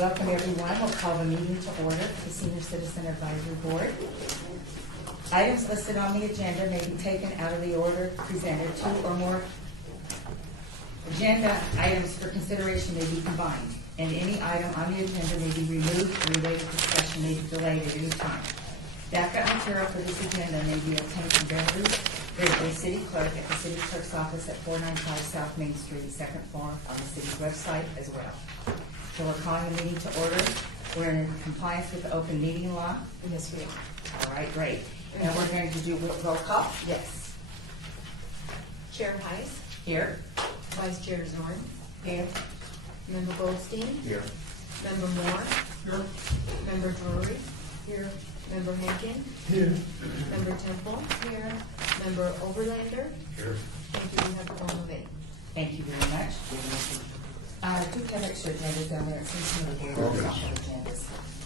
Welcome everyone. We'll call the meeting to order for the Senior Citizen Advisory Board. Items listed on the agenda may be taken out of the order presented. Two or more agenda items for consideration may be combined, and any item on the agenda may be removed and related discussion may be delayed at any time. Backup material for this agenda may be obtained from Beverly City Clerk at the City Clerk's office at 495 South Main Street, second floor, on the city's website as well. So we're calling the meeting to order. We're in compliance with the open meeting law. Yes, we are. All right, great. And we're going to do roll call. Yes. Chair Heiss, Here. Vice Chair Zorn, Here. Member Goldstein, Here. Member Moore, Here. Member Drury, here, Member Henkin, Here. Member Temple, here, Member Overlander. Here. Thank you. We have a quorum of 8. Thank you very much. I do have extra agendas down there. It seems some of the board has got agendas.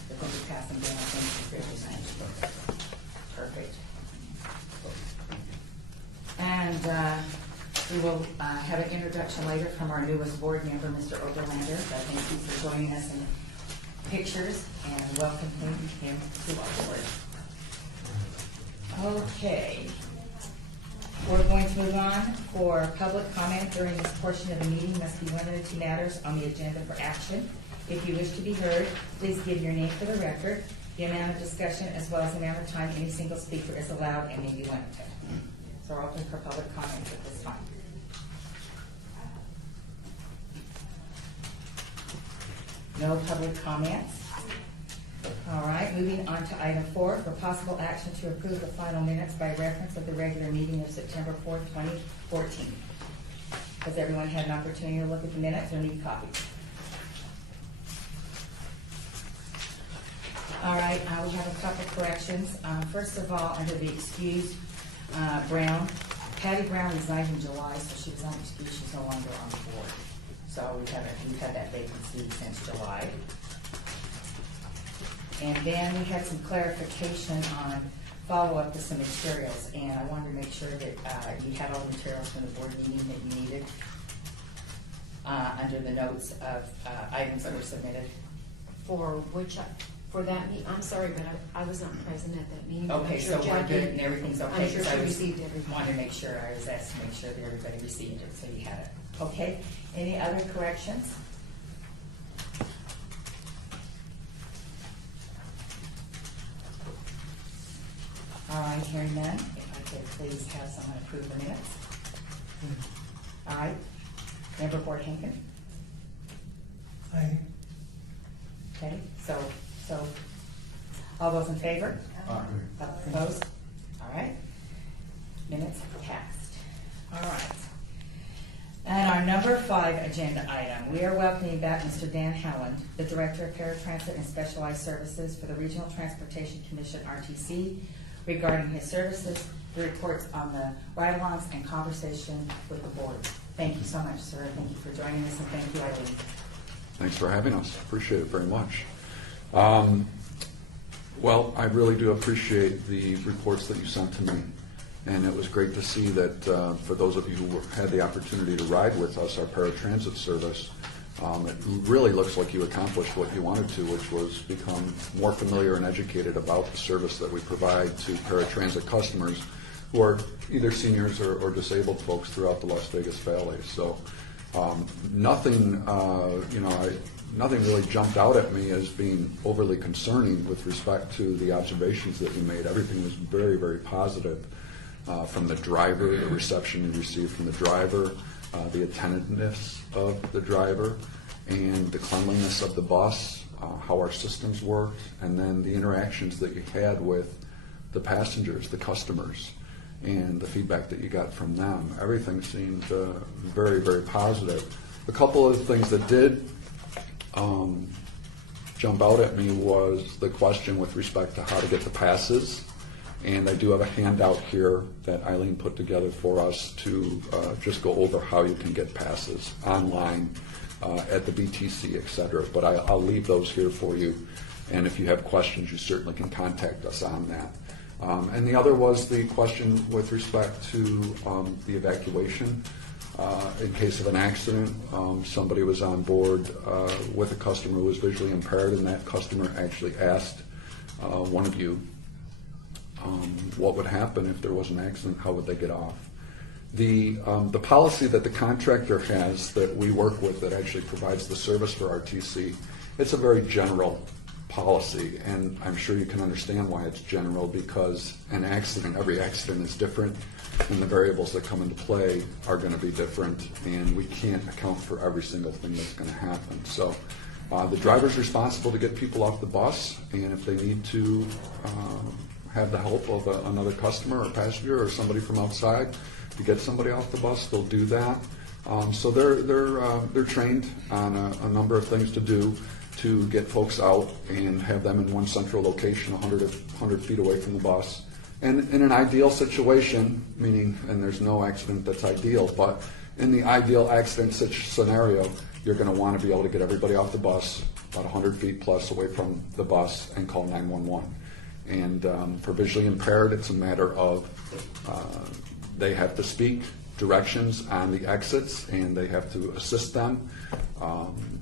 They're going to be passing down. I think it's perfect. And we will have an introduction later from our newest board member, Mr. Overlander. So thank you for joining us in pictures and welcome him to our board. Okay. We're going to move on. For public comment during this portion of the meeting must be limited to matters on the agenda for action. If you wish to be heard, please give your name for the record. The amount of discussion as well as the amount of time any single speaker is allowed and may be limited. So we're open for public comments at this time. No public comments. All right, moving on to item 4, for possible action to approve the final minutes by reference of the regular meeting of September 4th, 2014. Has everyone had an opportunity to look at the minutes or need copies? All right, we have a couple corrections. First of all, under the excused Brown, Patty Brown resigned in July, so she was on excuse. She's no longer on the board. So we've had that vacancy since July. And then we had some clarification on follow-up with some materials, and I wanted to make sure that you had all the materials from the board meeting that you needed under the notes of items that were submitted. For which, for that meeting, I'm sorry, but I was not present at that meeting. Okay, I'm so sure we're Jackie- good and everything's okay? I'm sure 'Cause she I received everything. wanted to make sure, I was asked to make sure that everybody received it, so you had it. Okay, any other corrections? All right, hearing none, if I could please have someone approve the minutes. All right, Member Board Henkin? Aye. Okay, so, all those in favor? Aye. Opposed? All right. Minutes passed. All right. And our number 5 agenda item, we are welcoming back Mr. Dan Howland, the Director of Paratransit and Specialized Services for the Regional Transportation Commission, RTC, regarding his services, the reports on the ride-alongs, and conversation with the board. Thank you so much, sir. Thank you for joining us, and thank you, Eileen. Thanks for having us. Appreciate it very much. Well, I really do appreciate the reports that you sent to me. And it was great to see that for those of you who had the opportunity to ride with us, our paratransit service, it really looks like you accomplished what you wanted to, which was become more familiar and educated about the service that we provide to paratransit customers who are either seniors or disabled folks throughout the Las Vegas Valley. So nothing really jumped out at me as being overly concerning with respect to the observations that you made. Everything was very, very positive. From the driver, the reception you received from the driver, the attentiveness of the driver, and the cleanliness of the bus, how our systems worked, and then the interactions that you had with the passengers, the customers, and the feedback that you got from them. Everything seemed very, very positive. A couple of things that did jump out at me was the question with respect to how to get the passes. And I do have a handout here that Eileen put together for us to just go over how you can get passes online at the BTC, et cetera. But I'll leave those here for you. And if you have questions, you certainly can contact us on that. And the other was the question with respect to the evacuation. in case of an accident, somebody was on board with a customer who was visually impaired, and that customer actually asked one of you what would happen if there was an accident, how would they get off. The policy that the contractor has that we work with that actually provides the service for RTC, it's a very general policy, and I'm sure you can understand why it's general, because every accident is different, and the variables that come into play are going to be different, and we can't account for every single thing that's going to happen. So the driver's responsible to get people off the bus, and if they need to have the help of another customer or passenger or somebody from outside to get somebody off the bus, they'll do that. So they're trained on a number of things to do to get folks out and have them in one central location 100 feet away from the bus. And in an ideal situation, meaning, and there's no accident that's ideal, but in the ideal accident scenario, you're going to want to be able to get everybody off the bus about 100 feet plus away from the bus and call 911. And for visually impaired, it's a matter of they have to speak directions on the exits, and they have to assist them.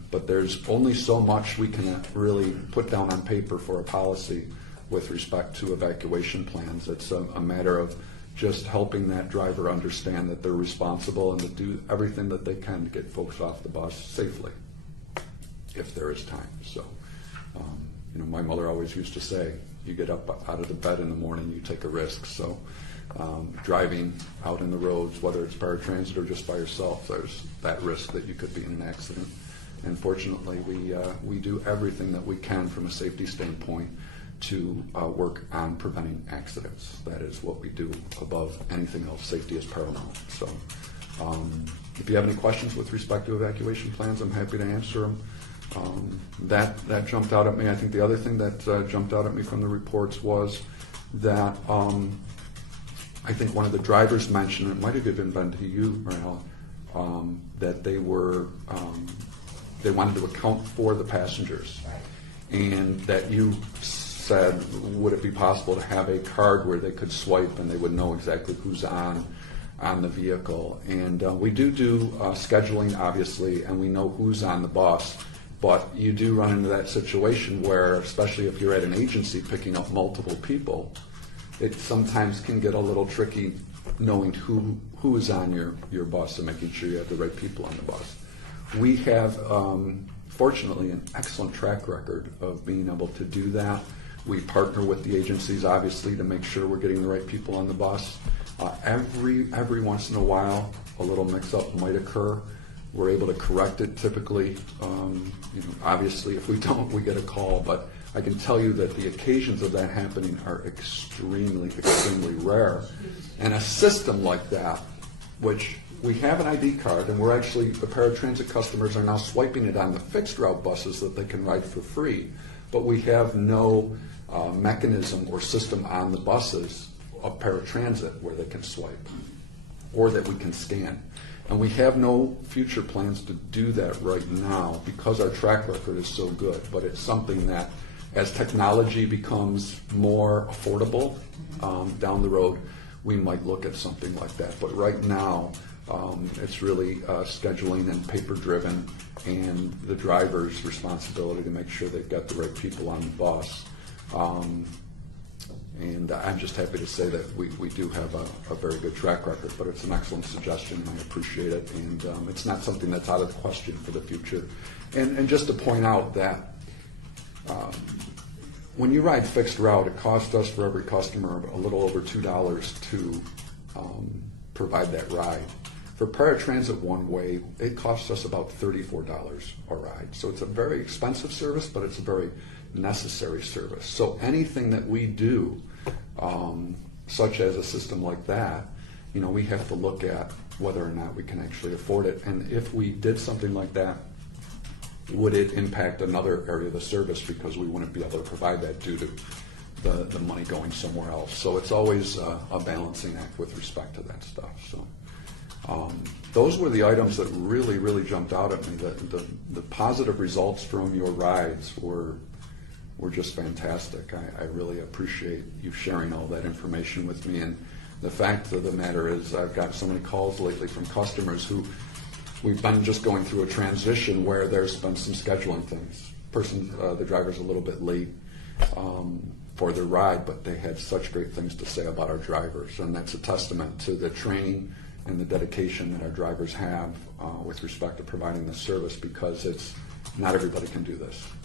But there's only so much we can really put down on paper for a policy with respect to evacuation plans. It's a matter of just helping that driver understand that they're responsible and to do everything that they can to get folks off the bus safely, if there is time. So, my mother always used to say, you get up out of the bed in the morning, you take a risk. So driving out in the roads, whether it's paratransit or just by yourself, there's that risk that you could be in an accident. And fortunately, we do everything that we can from a safety standpoint to work on preventing accidents. That is what we do above anything else. Safety is paramount. So if you have any questions with respect to evacuation plans, I'm happy to answer them. That jumped out at me. I think the other thing that jumped out at me from the reports was that I think one of the drivers mentioned, it might have even been to you, Rayla, that they wanted to account for the passengers. And that you said, would it be possible to have a card where they could swipe and they would know exactly who's on the vehicle? And we do scheduling, obviously, and we know who's on the bus. But you do run into that situation where, especially if you're at an agency picking up multiple people, it sometimes can get a little tricky knowing who is on your bus and making sure you have the right people on the bus. We have, fortunately, an excellent track record of being able to do that. We partner with the agencies, obviously, to make sure we're getting the right people on the bus. Every once in a while, a little mix-up might occur. We're able to correct it typically. Obviously, if we don't, we get a call. But I can tell you that the occasions of that happening are extremely, extremely rare. And a system like that, which we have an ID card, and we're actually, the paratransit customers are now swiping it on the fixed route buses that they can ride for free. But we have no mechanism or system on the buses of paratransit where they can swipe or that we can scan. And we have no future plans to do that right now because our track record is so good. But it's something that, as technology becomes more affordable down the road, we might look at something like that. But right now, it's really scheduling and paper-driven, and the driver's responsibility to make sure they've got the right people on the bus. And I'm just happy to say that we do have a very good track record, but it's an excellent suggestion, and I appreciate it. And it's not something that's out of the question for the future. And just to point out that when you ride fixed route, it costs us for every customer a little over $2 to provide that ride. For paratransit one way, it costs us about $34 a ride. So it's a very expensive service, but it's a very necessary service. So anything that we do, such as a system like that, we have to look at whether or not we can actually afford it. And if we did something like that, would it impact another area of the service because we wouldn't be able to provide that due to the money going somewhere else. So it's always a balancing act with respect to that stuff. So those were the items that really, really jumped out at me. The positive results from your rides were just fantastic. I really appreciate you sharing all that information with me. And The fact of the matter is, I've got so many calls lately from customers who, we've been just going through a transition where there's been some scheduling things. The driver's a little bit late for their ride, but they had such great things to say about our drivers, and that's a testament to the training and the dedication that our drivers have with respect to providing this service, because it's not everybody can do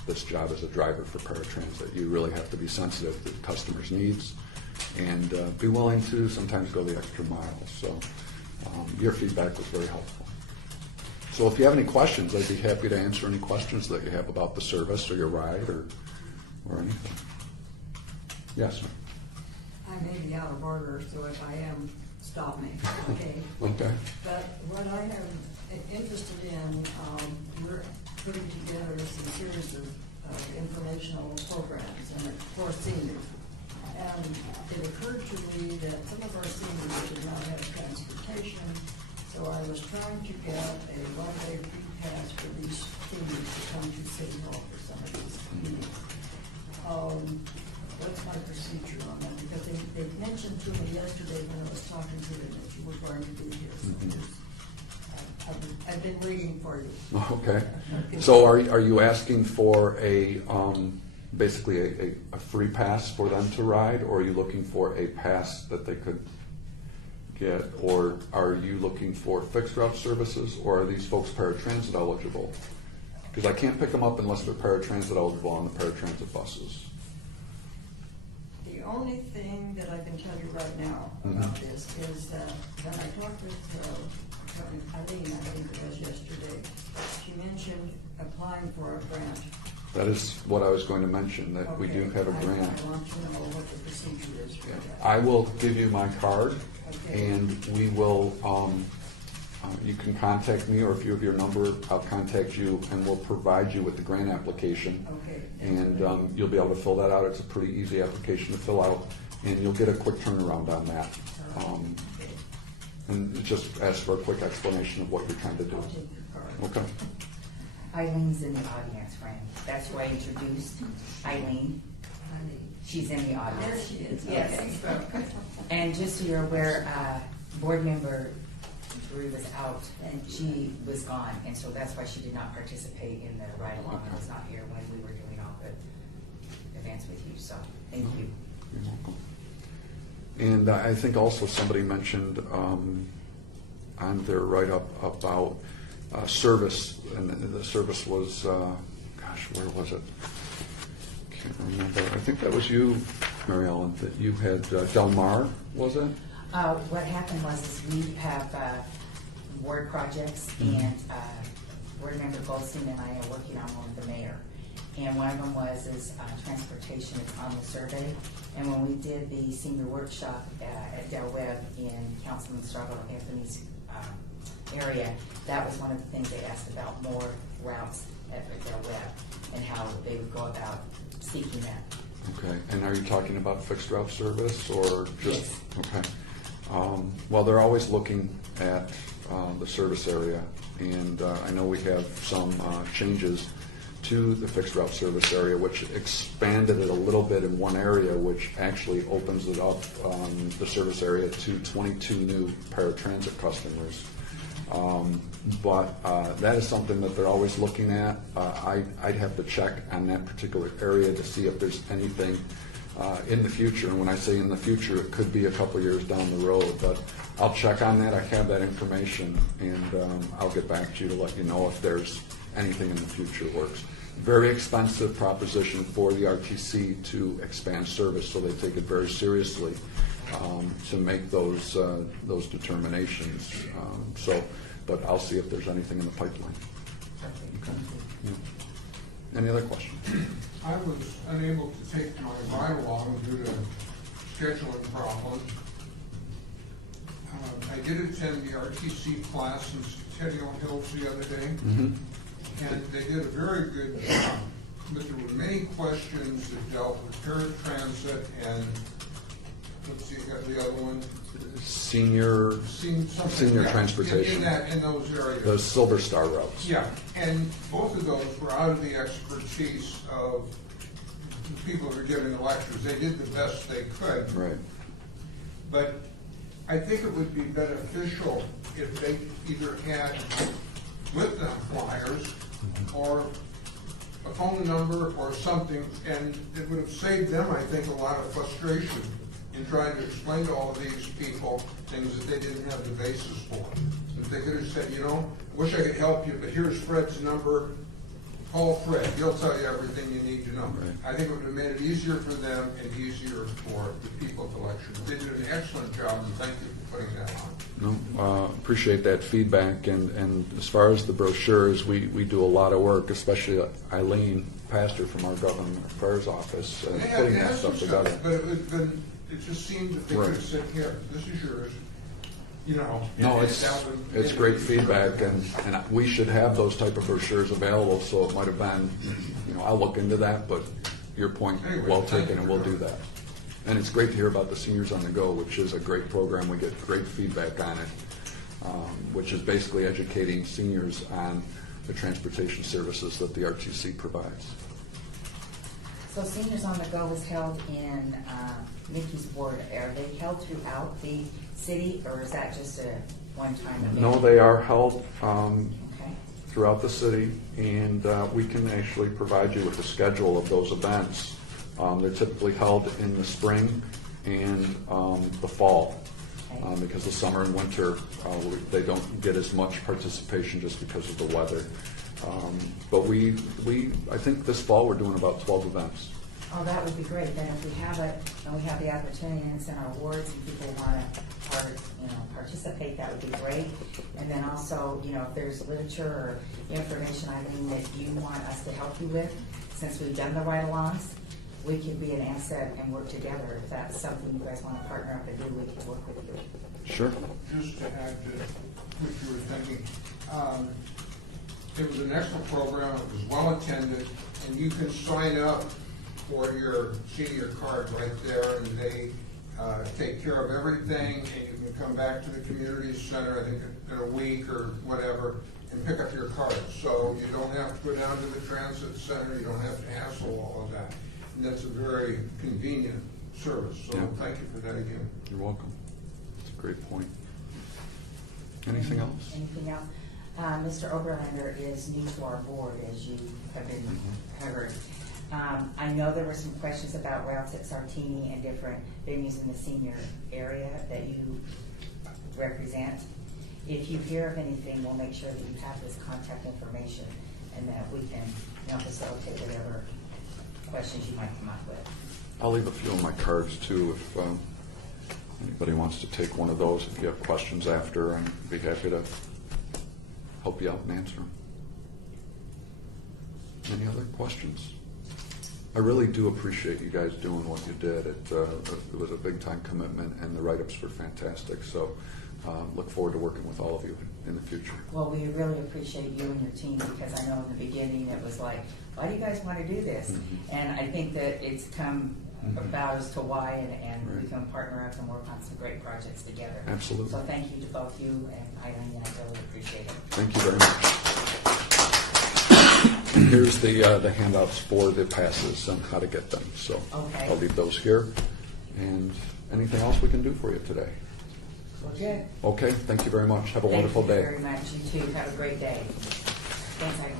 this job as a driver for paratransit. You really have to be sensitive to the customer's needs and be willing to sometimes go the extra mile. So your feedback was very helpful. So if you have any questions, I'd be happy to answer any questions that you have about the service or your ride or anything. Yes, sir. I may be out of order, so if I am, stop me, okay? Okay. But what I am interested in, we're putting together some series of informational programs and for seniors. And it occurred to me that some of our seniors did not have transportation, so I was trying to get a one-day free pass for these seniors to come to City Hall for some of these meetings. What's my procedure on that? Because they mentioned to me yesterday when I was talking to them that you were going to be here. So I've been waiting for you. Okay. So are you asking for basically a free pass for them to ride, or are you looking for a pass that they could get, or are you looking for fixed route services, or are these folks paratransit eligible? Because I can't pick them up unless they're paratransit eligible on the paratransit buses. The only thing that I can tell you right now about this is that when I talked with Eileen, I think it was yesterday, she mentioned applying for a grant. That is what I was going to mention, that we do have a grant. I want to know what the procedure is for that. I will give you my card, Okay. and we will, you can contact me, or if you have your number, I'll contact you, and we'll provide you with the grant application. Okay. And you'll be able to fill that out. It's a pretty easy application to fill out, and you'll get a quick turnaround on that. And just ask for a quick explanation of what you're trying to do. I'll take your card. Okay. Eileen's in the audience, Fran. That's why I introduced Eileen. She's in the There audience. she is. Yes. Okay. And just so you're aware, board member Drew was out, and she was gone, and so that's why she did not participate in the ride-along and was not here when we were doing all the events with you, so thank you. You're welcome. And I think also somebody mentioned on their write-up about service, and the service was, where was it? Can't remember. I think that was you, Mary Ellen, that you had Del Mar, was it? What happened was is we have ward projects, and board member Goldstein and I are working on one with the mayor. And one of them is transportation. It's on the survey. And when we did the senior workshop at Del Webb in Councilman Starville Anthony's area, that was one of the things they asked about, more routes at Del Webb and how they would go about seeking that. Okay. And are you talking about fixed route service or just? Yes. Okay. Well, they're always looking at the service area, and I know we have some changes to the fixed route service area, which expanded it a little bit in one area, which actually opens it up, the service area, to 22 new paratransit customers. But that is something that they're always looking at. I'd have to check on that particular area to see if there's anything in the future. And when I say in the future, it could be a couple years down the road, but I'll check on that. I have that information, and I'll get back to you to let you know if there's anything in the future works. Very expensive proposition for the RTC to expand service, so they take it very seriously to make those determinations. But I'll see if there's anything in the pipeline. Okay. Yeah. Any other questions? I was unable to take my ride-along due to scheduling problems. I did attend the RTC class in Centennial Hills the other day, and they did a very good job. But there were many questions that dealt with paratransit and, let's see, the other one? Senior transportation. In those areas. The Silver Star routes. Yeah, and both of those were out of the expertise of the people who were giving the lectures. They did the best they could. Right. But I think it would be beneficial if they either had with them flyers or a phone number or something, and it would have saved them, I think, a lot of frustration in trying to explain to all of these people things that they didn't have the basis for. If they could have said, you know, wish I could help you, but here's Fred's number, call Fred, he'll tell you everything you need to know. Right. I think it would have made it easier for them and easier for the people at the lecture. They did an excellent job, and thank you for putting that on. No, appreciate that feedback, and as far as the brochures, we do a lot of work, especially Eileen, pastor from our government affairs office, They had putting to that ask stuff for together. stuff, but it just seemed that they could have Right. said, here, this is yours, you know. No, and it's that would- it's great feedback, and we should have those type of brochures available, so it might have been, you know, I'll look into that, but your point, Anyway, well thank taken, you and we'll for do that. that. And it's great to hear about the Seniors on the Go, which is a great program. We get great feedback on it, which is basically educating seniors on the transportation services that the RTC provides. So Seniors on the Go is held in Nikki's ward. Are they held throughout the city, or is that just a one-time event? No, they are held Okay. throughout the city, and we can actually provide you with a schedule of those events. They're typically held in the spring and the fall, because the summer and winter, they don't get as much participation just because of the weather. But I think this fall we're doing about 12 events. Oh, that would be great. Then if we have it, and we have the opportunity, and it's in our wards, and people want to participate, that would be great. And then also, if there's literature or information, Eileen, that you want us to help you with, since we've done the ride-alongs, we can be an asset and work together. If that's something you guys want to partner up and do, we can work with you. Sure. Just to add to what you were thinking, it was an excellent program, it was well attended, and you can sign up for your senior card right there, and they take care of everything, and you can come back to the community center, I think in a week or whatever, and pick up your card. So you don't have to go down to the transit center, you don't have to hassle all of that. And that's a very convenient service, so Yeah. thank you for that again. You're welcome. That's a great point. Anything else? Anything else? Mr. Oberlander is new to our board, as you have been heard. I know there were some questions about Routes at Sartini and different venues in the senior area that you represent. If you hear of anything, we'll make sure that you have this contact information and that we can facilitate whatever questions you might come up with. I'll leave a few of my cards too if anybody wants to take one of those. If you have questions after, I'd be happy to help you out and answer them. Any other questions? I really do appreciate you guys doing what you did. It was a big time commitment, and the write-ups were fantastic. So look forward to working with all of you in the future. Well, we really appreciate you and your team, because I know in the beginning it was like, why do you guys want to do this? And I think that it's come about as to why, and we Right. can partner up and work on some great projects together. Absolutely. So thank you to both you and Eileen, I really appreciate it. Thank you very much. And here's the handouts for the passes and how to get them. So Okay. I'll leave those here. And anything else we can do for you today? Well, good. Okay, thank you very much. Have a wonderful day. Thank you very much. You too. Have a great day. Thanks, Eileen.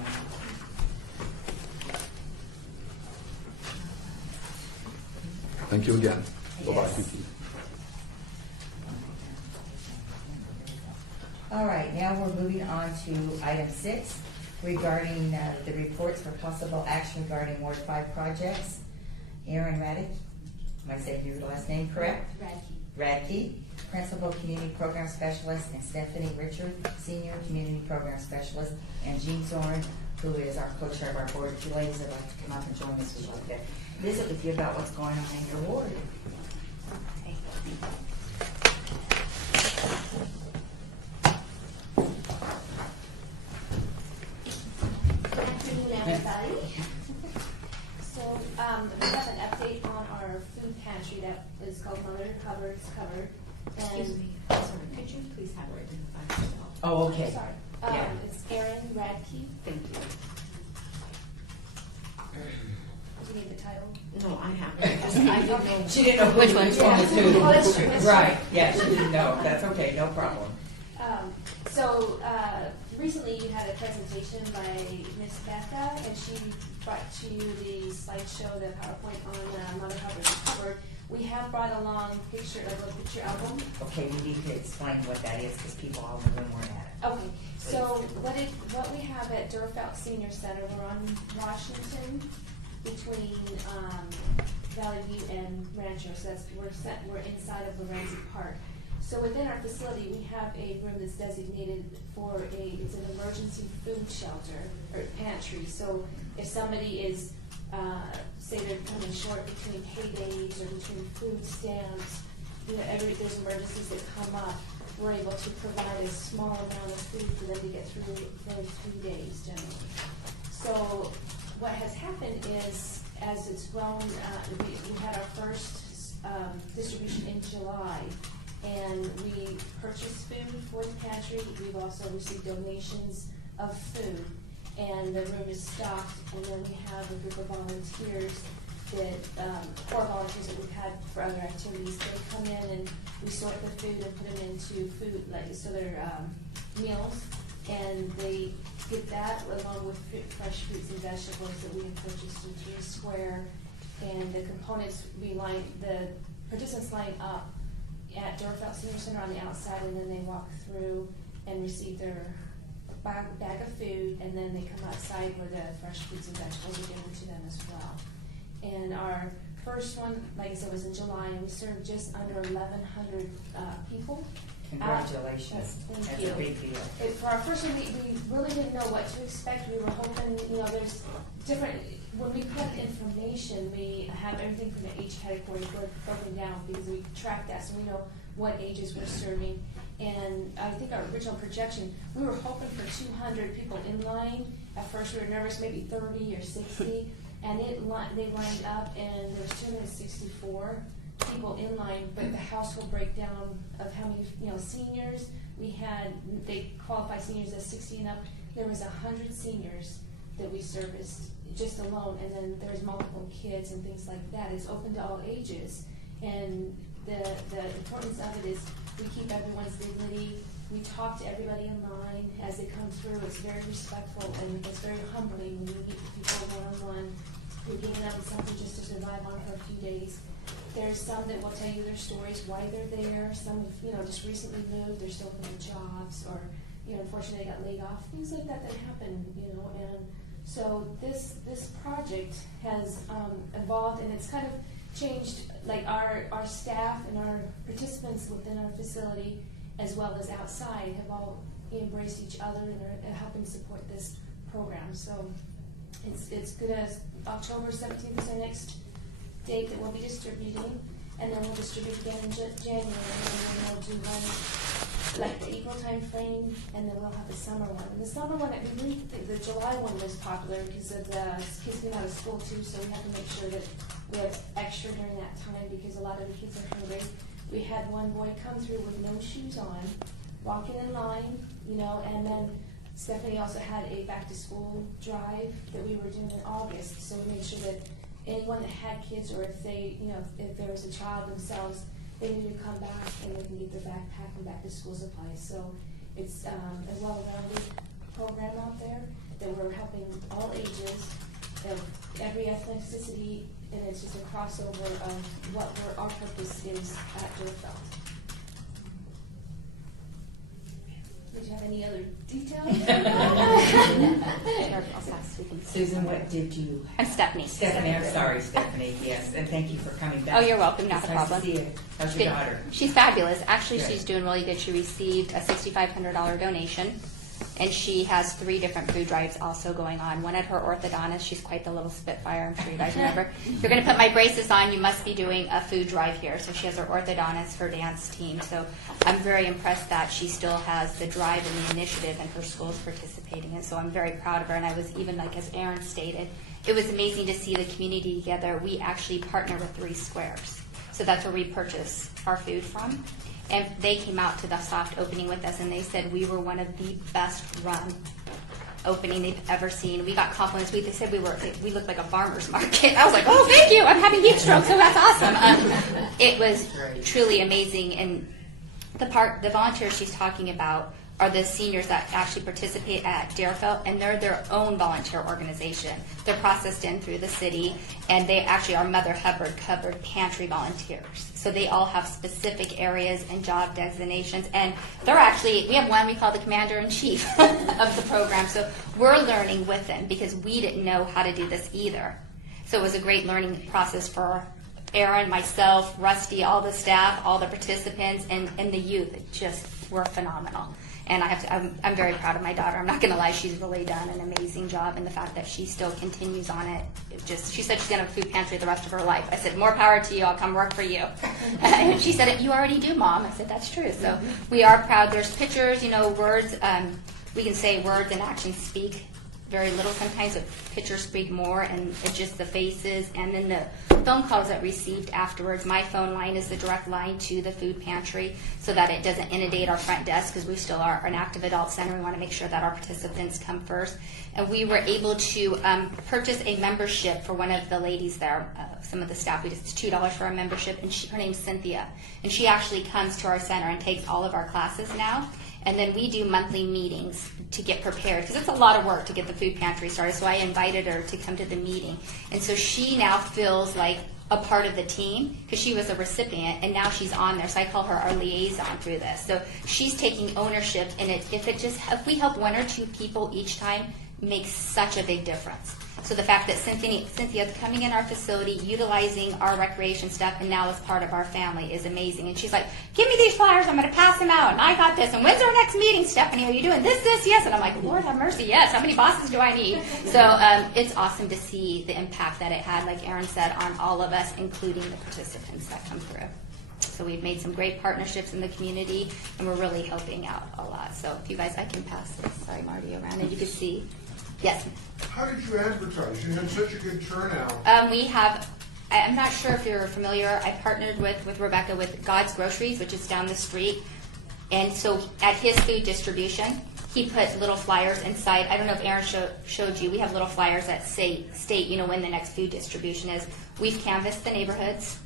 Thank you again. Bye-bye. Yes. All right, now we're moving on to item 6 regarding the reports for possible action regarding Ward 5 projects. Aaron Radke, am I saying your last name correct? Radke, Principal Community Program Specialist, and Stephanie Richard, Senior Community Program Specialist, and Jean Zorn, who is our co-chair of our board. If you ladies would like to come up and join us, we'd like to visit with you about what's going on in your ward. Good afternoon, everybody. So, we have an update on our food pantry that is called Mother Cupboards Covered. Excuse me, sorry, could you please have her identify herself? Oh, okay. Sorry. Yeah. It's Erin Radke. Thank you. Do you need the title? No, I haven't. I didn't know. She didn't know Which one? was who. Oh, that's true, that's true. Right, yeah, she didn't know. That's okay, no problem. So recently you had a presentation by Miss Becca, and she brought to you the slideshow, the PowerPoint on Mother Hubbard Recovered. We have brought along a picture album. Okay, we need to explain what that is, because people all know when we're at it. Okay, so what we have at Durfelt Senior Center, we're on Washington between Valley View and Rancho, so we're inside of Lorenzi Park. So within our facility, we have a room that's designated for it's an emergency food shelter or pantry. So if somebody is, say they're coming short between paydays or between food stamps, there's emergencies that come up, we're able to provide a small amount of food for them to get through those 3 days generally. So what has happened is, as it's grown, we had our first distribution in July. And we purchased food for the pantry. We've also received donations of food. And the room is stocked. And then we have a group of volunteers core volunteers that we've had for other activities. They come in and we sort the food and put them into food, so they're meals. And they get that along with fresh fruits and vegetables that we have purchased into a square. And the components, the participants line up at Durfelt Senior Center on the outside, and then they walk through and receive their bag of food, and then they come outside where the fresh fruits and vegetables are given to them as well. And our first one, like I said, was in July, and we served just under 1,100 people. Congratulations. Thank That's you. a big deal. For our first one, we really didn't know what to expect. We were hoping, there's different, when we collect information, we have everything from the age category broken down because we track that, so we know what ages we're serving. And I think our original projection, we were hoping for 200 people in line. At first we were nervous, maybe 30 or 60. And they lined up, and there was 264 people in line, but the household breakdown of how many, seniors we had, they qualify seniors as 60 and up. There was 100 seniors that we serviced just alone, and then there's multiple kids and things like that. It's open to all ages, and the importance of it is we keep everyone's dignity. We talk to everybody in line as they come through. It's very respectful, and it's very humbling when you meet people one-on-one. We're giving up something just to survive on for a few days. There's some that will tell you their stories, why they're there. Some have, just recently moved. They're still in their jobs, or, unfortunately they got laid off. Things like that happen, And so this project has evolved, and it's kind of changed. Like our staff and our participants within our facility, as well as outside, have all embraced each other and are helping support this program. So it's good as October 17th is our next date that we'll be distributing, and then we'll distribute again in January, and then we'll do one like the April time frame, and then we'll have the summer one. And the summer one, we really think the July one was popular because of the kids being out of school too, so we have to make sure that we have extra during that time because a lot of the kids are hungry. We had one boy come through with no shoes on, walking in line, and then Stephanie also had a back-to-school drive that we were doing in August, so we made sure that anyone that had kids, or if they, if there was a child themselves, they needed to come back and they can get their backpack and back-to-school supplies. So it's a well-rounded program out there that we're helping all ages, of every ethnicity, and it's just a crossover of what our purpose is at Durfelt. Did you have any other details? Susan, what did you? I'm Stephanie. Stephanie, I'm sorry, Stephanie, yes, and thank you for coming back. Oh, you're welcome, not It's a nice problem. to see you. How's your daughter? She's fabulous. Actually, Good. she's doing really good. She received a $6,500 donation, and she has 3 different food drives also going on. One at her orthodontist. She's quite the little spitfire, I'm sure you guys remember. If you're going to put my braces on, you must be doing a food drive here. So she has her orthodontist, her dance team. So I'm very impressed that she still has the drive and the initiative, and her school's participating. And so I'm very proud of her. And I was even, like as Aaron stated, it was amazing to see the community together. We actually partner with 3 Squares. So that's where we purchase our food from. And they came out to the soft opening with us, and they said we were one of the best run opening they've ever seen. We got compliments. They said we looked like a farmer's market. I was like, oh, thank you. I'm having heat stroke, so that's awesome. It was truly amazing. And the volunteers she's talking about are the seniors that actually participate at Darefelt, and they're their own volunteer organization. They're processed in through the city, and they actually are Mother Hubbard covered pantry volunteers. So they all have specific areas and job designations, and we have one we call the commander-in-chief of the program. So we're learning with them because we didn't know how to do this either. So it was a great learning process for Aaron, myself, Rusty, all the staff, all the participants, and the youth. It just were phenomenal. And I'm very proud of my daughter. I'm not going to lie, she's really done an amazing job, and the fact that she still continues on it. She said she's going to have a food pantry the rest of her life. I said, more power to you. I'll come work for you. And she said, you already do, Mom. I said, that's true. So we are proud. There's pictures, words. We can say words and actions speak very little sometimes, but pictures speak more, and it's just the faces. And then the phone calls that received afterwards. My phone line is the direct line to the food pantry so that it doesn't inundate our front desk, because we still are an active adult center. We want to make sure that our participants come first. And we were able to purchase a membership for one of the ladies there, some of the staff. It's $2 for a membership, and her name's Cynthia. And she actually comes to our center and takes all of our classes now. And then we do monthly meetings to get prepared, because it's a lot of work to get the food pantry started. So I invited her to come to the meeting. And so she now feels like a part of the team, because she was a recipient, and now she's on there. So I call her our liaison through this. So she's taking ownership in it. If we help one or two people each time, makes such a big difference. So the fact that Cynthia's coming in our facility, utilizing our recreation stuff, and now is part of our family is amazing. And she's like, give me these flyers, I'm going to pass them out, and I got this. And when's our next meeting, Stephanie? Are you doing this, yes? And I'm like, Lord have mercy, yes. How many bosses do I need? So it's awesome to see the impact that it had, like Aaron said, on all of us, including the participants that come through. So we've made some great partnerships in the community, and we're really helping out a lot. So if you guys, I can pass this, sorry, Marty, around, and you can see. Yes. How did you advertise? You had such a good turnout. I'm not sure if you're familiar, I partnered with Rebecca with God's Groceries, which is down the street. And so at his food distribution, he put little flyers inside. I don't know if Aaron showed you. We have little flyers that state, when the next food distribution is. We've canvassed the neighborhoods,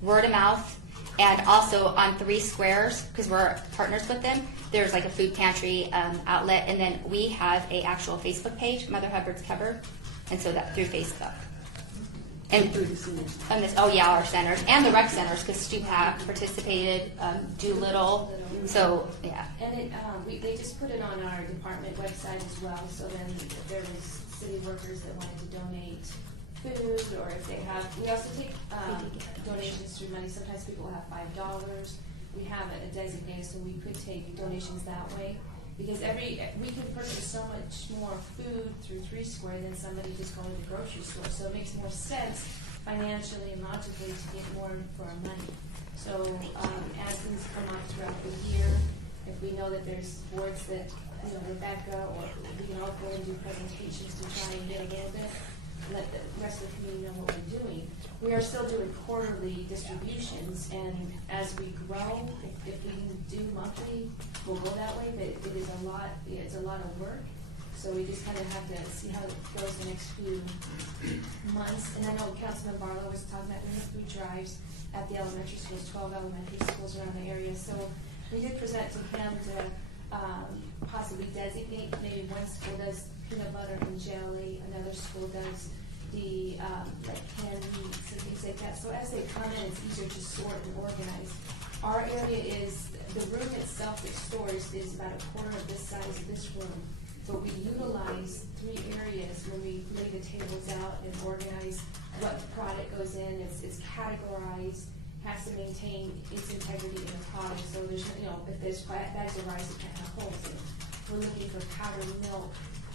word of mouth, and also on 3 squares, because we're partners with them, there's like a food pantry outlet, and then we have a actual Facebook page, Mother Hubbard's Covered, and so that through Facebook. And our centers and the rec centers, because Stu have participated, Doolittle, so yeah. And they just put it on our department website as well, so then if there was city workers that wanted to donate food, or if they have, we also take donations through money. Sometimes people will have $5. We have a designated, so we could take donations that way, because we can purchase so much more food through 3 Square than somebody just going to the grocery store. So it makes more sense financially and logically to get more for our money. So as things come up throughout the year, if we know that there's boards that Rebecca, or we can all go and do presentations to try and get a little bit, let the rest of the community know what we're doing. We are still doing quarterly distributions, and as we grow, if we can do monthly, we'll go that way, but it is it's a lot of work. So we just kind of have to see how it goes the next few months. And I know Councilman Barlow was talking about doing food drives at the elementary schools, 12 elementary schools around the area. So we did present to him to possibly designate, maybe one school does peanut butter and jelly, another school does the like canned meats and things like that. So as they come in, it's easier to sort and organize. Our area is, the room itself that stores is about a quarter of this size of this room. So we utilize 3 areas when we lay the tables out and organize what product goes in. It's categorized, has to maintain its integrity in the product. So there's, if there's bags of rice, it can't have holes in it. We're looking for powdered milk,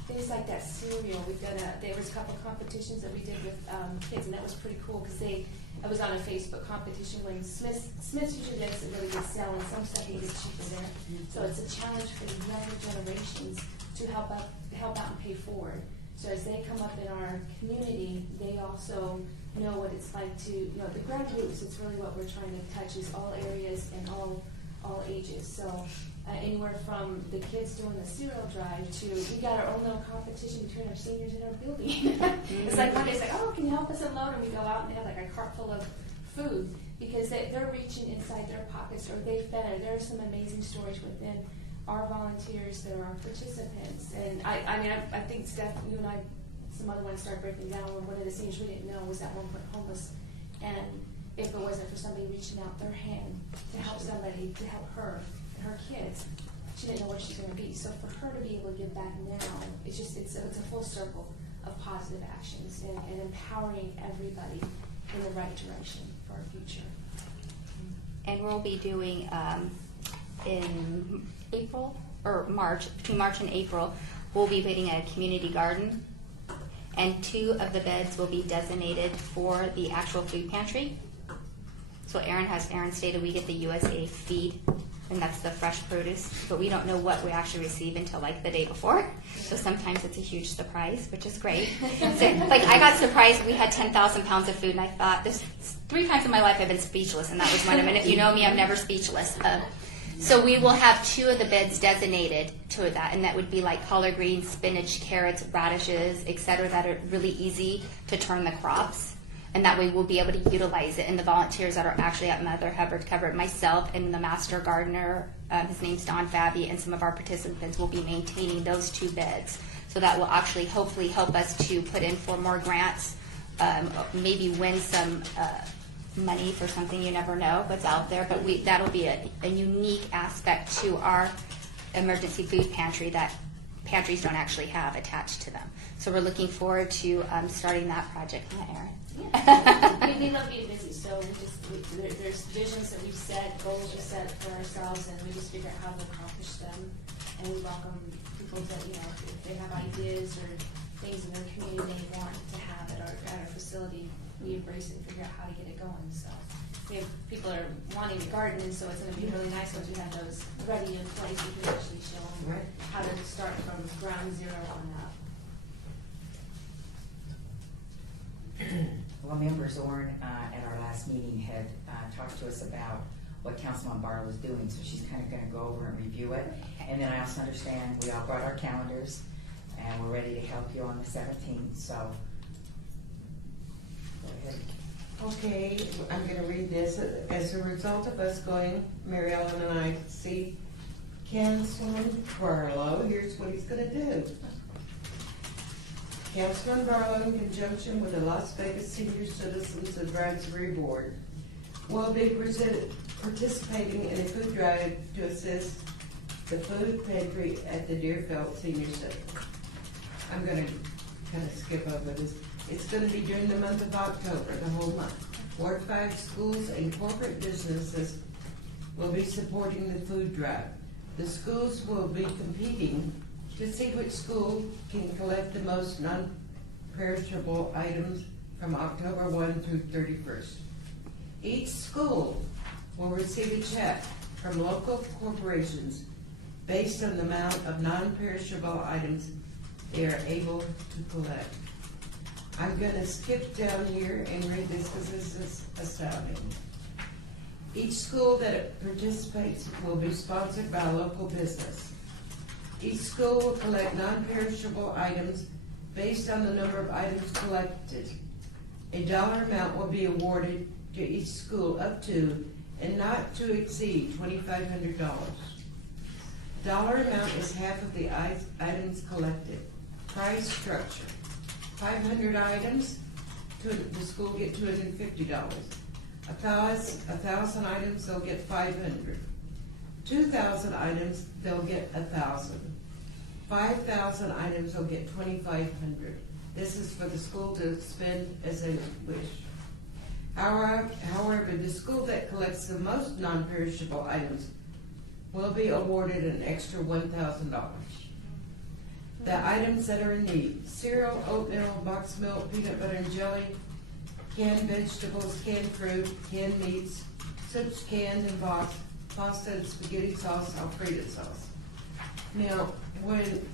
things like that, cereal. There was a couple competitions that we did with kids, and that was pretty cool, because I was on a Facebook competition when Smith's usually gets a really good sell, and some stuff you get cheaper there. So it's a challenge for the younger generations to help out and pay forward. So as they come up in our community, they also know what it's like to, the ground roots. It's really what we're trying to touch, is all areas and all ages. So anywhere from the kids doing the cereal drive to we got our own little competition between our seniors in our building. It's like one day it's like, oh, can you help us unload? And we go out and they have like a cart full of food because they're reaching inside their pockets or they fed it. There are some amazing stories within our volunteers. There are participants. And I think, Steph, you and I, some other ones started breaking down when one of the seniors we didn't know was at one point homeless. And if it wasn't for somebody reaching out their hand to help somebody, to help her and her kids, she didn't know where she's going to be. So for her to be able to give back now, it's a full circle of positive actions and empowering everybody in the right direction for our future. And we'll be doing in April or March, between March and April, we'll be putting a community garden, and 2 of the beds will be designated for the actual food pantry. So Erin stated we get the USA feed, and that's the fresh produce, but we don't know what we actually receive until like the day before. So sometimes it's a huge surprise, which is great. So, like I got surprised we had 10,000 pounds of food, and I thought this 3 times in my life I've been speechless, and that was one of them. And if you know me, I'm never speechless. So we will have 2 of the beds designated to that, and that would be like collard greens, spinach, carrots, radishes, etc., that are really easy to turn the crops. And that way we'll be able to utilize it. And the volunteers that are actually at Mother Hubbard cover, myself and the master gardener, his name's Don Fabi, and some of our participants will be maintaining those 2 beds. So that will actually hopefully help us to put in for more grants, maybe win some money for something, you never know what's out there, but that'll be a unique aspect to our emergency food pantry that pantries don't actually have attached to them. So we're looking forward to starting that project. Erin? Yeah. we love being busy, so there's visions that we've set, goals we've set for ourselves, and we just figure out how to accomplish them. And we welcome people that, if they have ideas or things in their community they want to have at our facility, we embrace it and figure out how to get it going. So we have people are wanting to garden, and so it's going to be really nice once we have those ready in place. We can actually show them how to start from ground zero on up. Well, Member Zorn at our last meeting had talked to us about what Councilman Barr was doing, so she's kind of going to go over and review it. And then I also understand we all brought our calendars, and we're ready to help you on the 17th, so go ahead. Okay, I'm going to read this. As a result of us going, Mary Ellen and I, to see Councilman Barlow, here's what he's going to do. Councilman Barlow, in conjunction with the Las Vegas Senior Citizens Advisory Board, will be participating in a food drive to assist the food pantry at the Deerfield Senior Center. I'm going to kind of skip over this. It's going to be during the month of October, the whole month. Ward 5 schools and corporate businesses will be supporting the food drive. The schools will be competing to see which school can collect the most non-perishable items from October 1 through 31st. Each school will receive a check from local corporations based on the amount of non-perishable items they are able to collect. I'm going to skip down here and read this because this is astounding. Each school that participates will be sponsored by a local business. Each school will collect non-perishable items based on the number of items collected. A dollar amount will be awarded to each school up to and not to exceed $2,500. Dollar amount is half of the items collected. Price structure. 500 items, the school get $250. 1,000 items, they'll get 500. 2,000 items, they'll get 1,000. 5,000 items, they'll get 2,500. This is for the school to spend as they wish. However, the school that collects the most non-perishable items will be awarded an extra $1,000. The items that are in need: cereal, oatmeal, boxed milk, peanut butter and jelly, canned vegetables, canned fruit, canned meats, soups canned and boxed, pasta and spaghetti sauce, Alfredo sauce. Now, when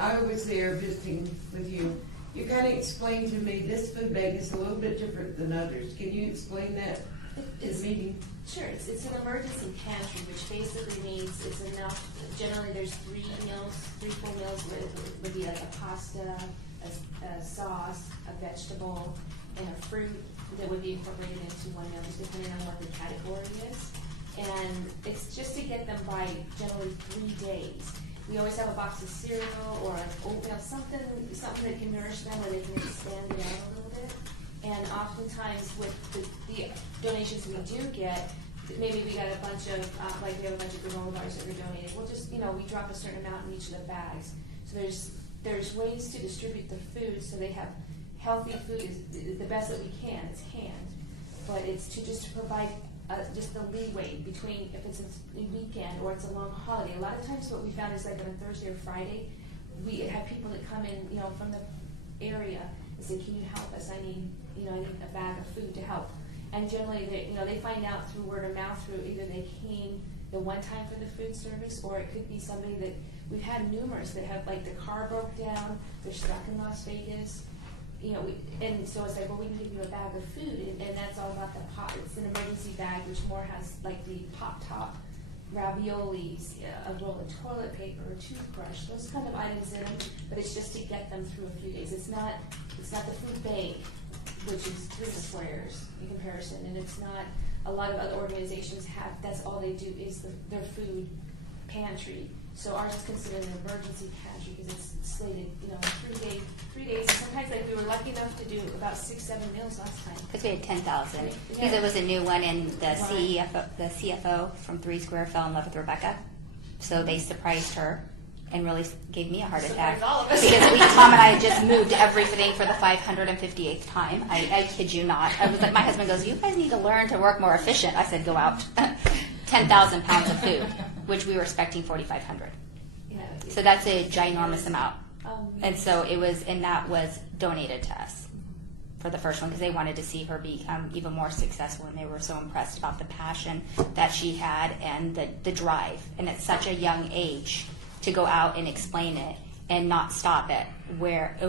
I was there visiting with you, you kind of explained to me this food bank is a little bit different than others. Can you explain that at the meeting? Sure, it's an emergency pantry, which basically means it's enough, generally there's 3 full meals would be like a pasta, a sauce, a vegetable, and a fruit that would be incorporated into one meal, just depending on what the category is. And it's just to get them by generally 3 days. We always have a box of cereal or an oatmeal, something that can nourish them where they can expand it out a little bit. And oftentimes with the donations we do get, maybe we got a bunch of, like we have a bunch of granola bars that we're donating. We'll just, we drop a certain amount in each of the bags. So there's ways to distribute the food so they have healthy food is the best that we can. It's canned. But it's just to provide just the leeway between if it's a weekend or it's a long holiday. A lot of times what we found is like on a Thursday or Friday, we have people that come in, from the area and say, can you help us? I need a bag of food to help. And generally, they find out through word of mouth, through either they came the one time for the food service, or it could be somebody that we've had numerous that have, like, the car broke down, they're stuck in Las Vegas, and so it's like, well, we can give you a bag of food, and that's all about the pop. It's an emergency bag, which more has like the pop top, raviolis, a roll of toilet paper, a toothbrush, those kind of items in them. But it's just to get them through a few days. It's not the food bank, which is 3 squares in comparison, and it's not. A lot of other organizations have. That's all they do is their food pantry. So ours is considered an emergency pantry because it's slated, 3 days. 3 days. And sometimes, like, we were lucky enough to do about 6-7 meals last time. Because we had 10,000. Yeah. Because it was a new one, and the CFO from 3 Square fell in love with Rebecca, so they surprised her and really gave me a heart attack. Surprised all of us. Because Tom and I had just moved everything for the 558th time. I kid you not. I was like, my husband goes, "You guys need to learn to work more efficient." I said, "Go out." 10,000 pounds of food, which we were expecting 4,500. Yeah. So that's a ginormous amount. And Yes. so that was donated to us for the first one because they wanted to see her become even more successful, and they were so impressed about the passion that she had and the drive. And at such a young age to go out and explain it and not stop it,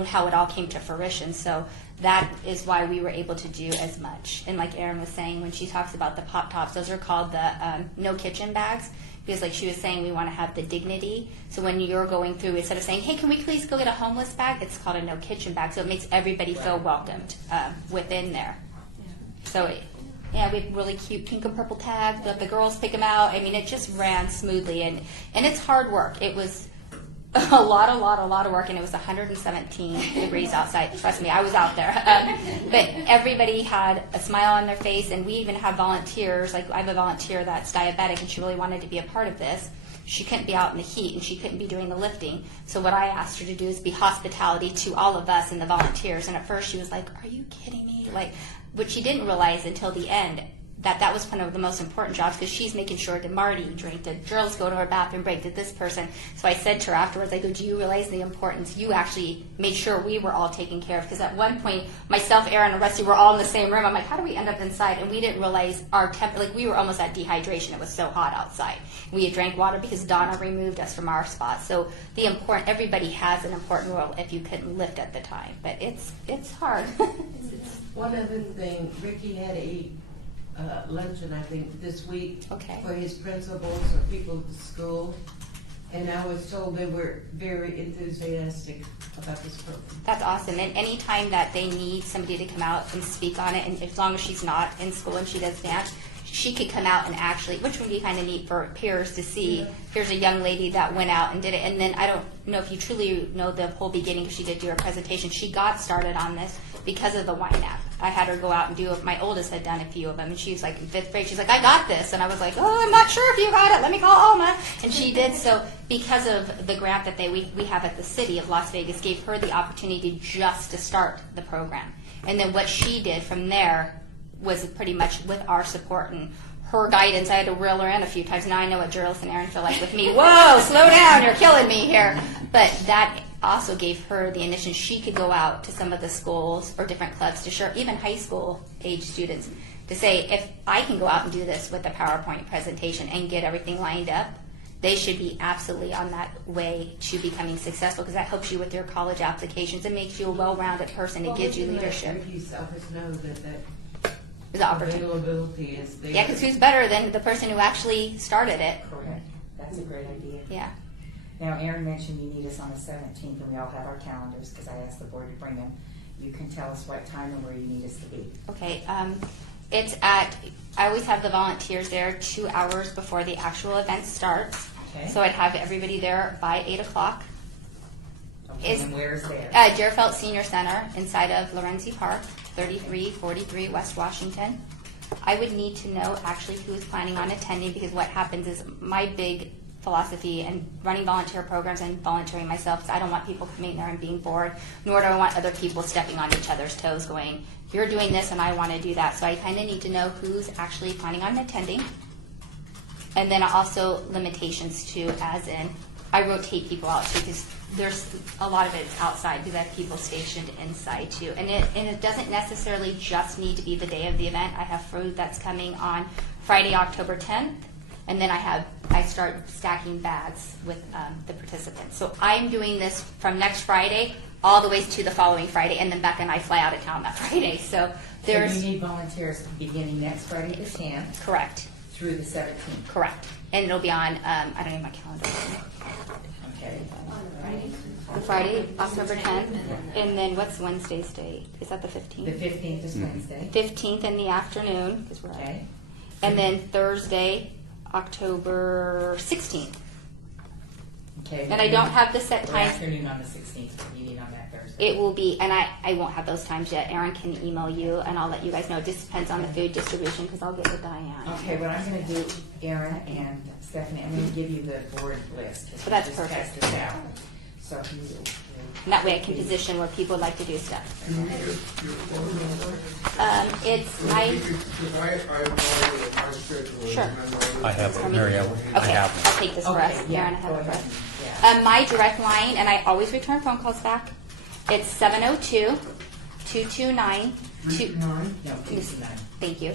how it all came to fruition. So that is why we were able to do as much. And like Erin was saying, when she talks about the pop tops, those are called the no kitchen bags. Because like she was saying, we want to have the dignity. So when you're going through, instead of saying, "Hey, can we please go get a homeless bag?" it's called a no kitchen bag. So it makes everybody feel welcomed within there. So yeah, we have really cute pink and purple tags. Let the girls pick them out. I mean, it just ran smoothly, and it's hard work. It was a lot of work, and it was 117 degrees outside. Trust me, I was out there. But everybody had a smile on their face, and we even have volunteers. Like, I have a volunteer that's diabetic, and she really wanted to be a part of this. She couldn't be out in the heat, and she couldn't be doing the lifting. So what I asked her to do is be hospitality to all of us and the volunteers. And at first she was like, "Are you kidding me?" Like, what she didn't realize until the end, that was one of the most important jobs, because she's making sure, did Marty drink, did girls go to her bathroom break, did this person. So I said to her afterwards, I go, "Do you realize the importance? You actually made sure we were all taken care of." Because at one point, myself, Erin, and Rusty were all in the same room. I'm like, how do we end up inside? And we didn't realize our we were almost at dehydration. It was so hot outside. We had drank water because Donna removed us from our spot. So everybody has an important role if you couldn't lift at the time. But it's hard. One other thing, Ricky had a luncheon, I think, this week Okay. for his principals or people at the school, and I was told they were very enthusiastic about this program. That's awesome. And any time that they need somebody to come out and speak on it, and as long as she's not in school and she does dance, she could come out and actually, which would be kind of neat for peers to see. Here's a young lady that went out and did it. And then I don't know if you truly know the whole beginning, because she did do her presentation. She got started on this because of the wine app. I had her go out and do it. My oldest had done a few of them, and she was like in 5th grade. She's like, "I got this." And I was like, "Oh, I'm not sure if you got it. Let me call Alma." And she did. So because of the grant that we have at the city of Las Vegas, gave her the opportunity just to start the program. And then what she did from there was pretty much with our support and her guidance. I had to reel her in a few times. Now I know what Juris and Erin feel like with me. "Whoa, slow down, you're killing me here." But that also gave her the initiative. She could go out to some of the schools or different clubs to share, even high school age students, to say, if I can go out and do this with a PowerPoint presentation and get everything lined up, they should be absolutely on that way to becoming successful, because that helps you with your college applications. It makes you a well-rounded person. It gives you leadership. Ricky's office know that Is the opportunity. Availability is there. Yeah, because who's better than the person who actually started it? Correct. That's a great idea. Yeah. Now, Aaron mentioned you need us on the 17th, and we all have our calendars, because I asked the board to bring them. You can tell us what time and where you need us to be. Okay. It's at, I always have the volunteers there 2 hours before the actual event starts. Okay. So I'd have everybody there by 8 o'clock. Okay, Is- and where's there? Deerfelt Senior Center inside of Lorenzi Park, 3343 West Washington. I would need to know actually who is planning on attending, because what happens is my big philosophy and running volunteer programs and volunteering myself is I don't want people coming there and being bored, nor do I want other people stepping on each other's toes going, you're doing this and I want to do that. So I kind of need to know who's actually planning on attending. And then also limitations too, as in I rotate people out too, because there's a lot of it's outside because I have people stationed inside too. And it doesn't necessarily just need to be the day of the event. I have food that's coming on Friday, October 10th. And then I start stacking bags with the participants. So I'm doing this from next Friday all the way to the following Friday, and then Becca and I fly out of town that Friday. So So there's you need volunteers beginning next Friday the 10th correct, through the 17th. correct, and it'll be on. I don't have my calendar. Okay. On Friday, October 10th, and then what's Wednesday's date? Is that the The 15th? 15th is Wednesday. 15th in the afternoon, because we're Okay. and then Thursday, October 16th. Okay. And I don't have the set Or times. afternoon on the 16th, what do you need on that Thursday? It will be, and I won't have those times yet. Aaron can email you, and I'll let you guys know. It just depends on the food distribution, because I'll get with Diane. Okay, what I'm gonna do, Aaron and Stephanie, I'm gonna give you the board list. if Oh, that's you just perfect. test this out. So if you. And that way I can position where people like to do stuff. Can we get your phone number? It's my, Because I have my schedule. Sure. and I know I have that- it, Mary Ellen. I okay, have I'll take this for us. Okay, yeah, Aaron, I have go it for ahead. us. Yeah. My direct line, and I always return phone calls back, it's 702-229, 329? No, 229. thank you,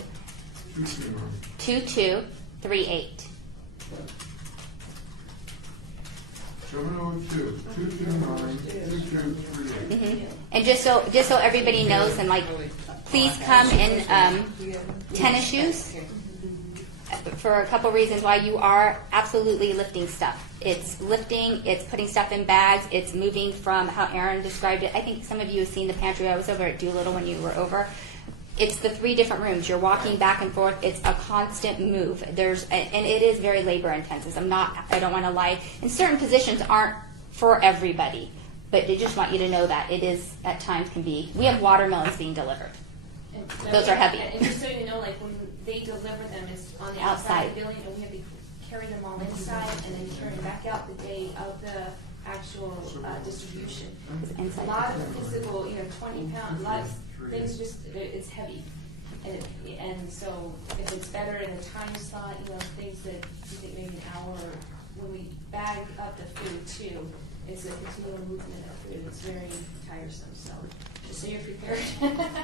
229. 2238. 702-229-2238. And just so everybody knows, and like, please come in tennis shoes for a couple reasons why. You are absolutely lifting stuff. It's lifting, it's putting stuff in bags, it's moving from how Aaron described it. I think some of you have seen the pantry. I was over at Doolittle when you were over. It's the 3 different rooms. You're walking back and forth. It's a constant move. And it is very labor intensive. I don't want to lie. And certain positions aren't for everybody, but I just want you to know that it is at times can be. We have watermelons being delivered. And Those are heavy. And just so you know, like when they deliver them, it's on the outside of the building, and we have to carry them all inside and then carry them back out the day of the actual distribution. It's A inside. lot of physical, 20 pounds, a lot of things it's heavy. And so if it's better in a time slot, things that you think maybe an hour, or when we bag up the food too, it's a continual movement of food. It's very tiresome, so just so you're prepared.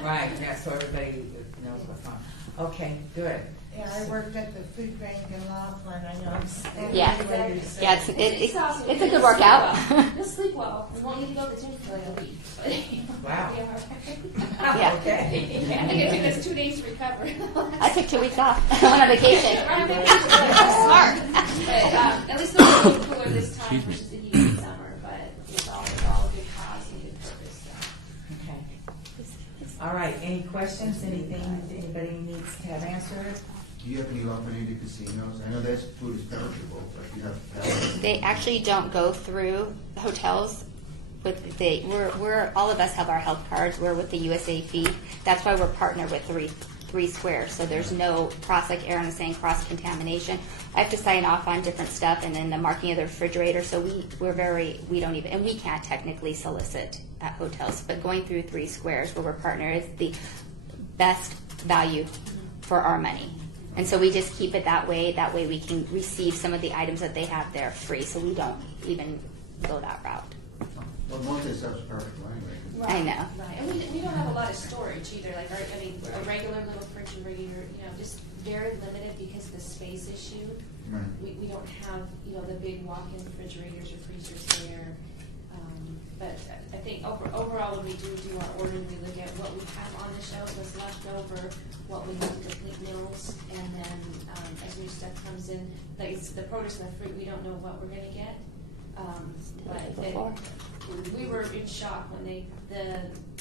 Right, yeah, so everybody knows what's on. Okay, good. Yeah, I worked at the food bank in Laughlin, I know. Yeah. Exactly. Yeah, it's a good workout. You'll sleep well. We won't need to go to the gym for like a week. Wow. Yeah. Okay. I think it took us 2 days to recover. I took 2 weeks off. I went on vacation. We're on vacation. Smart. But at least it's a little cooler this time Excuse me. versus the heat of summer. But it's all a good cause and good purpose. So. Okay. All right, any questions, anything anybody needs to have answered? Do you have any offer any casinos? I know that food is perishable, but you have. They actually don't go through hotels. We're all of us have our health cards. We're with the USA Feed. That's why we're partnered with Three Squares. So there's no like Aaron was saying, cross contamination. I have to sign off on different stuff, and then the marking of the refrigerator. So we don't even, and we can't technically solicit at hotels. But going through 3 Squares, where we're partnered, is the best value for our money. And so we just keep it that way. That way we can receive some of the items that they have there free. So we don't even go that route. Well, most of the stuff's perfect anyway. Right, I know. Right, and we don't have a lot of storage either. Like, a regular little refrigerator, just very limited because of the space issue. Right. We don't have, the big walk-in refrigerators or freezers there. But I think overall, when we do our order, we look at what we have on the shelf, what's left over, what we need to complete meals, and then as new stuff comes in, like it's the produce and the fruit, we don't know what we're gonna get. We were in shock when the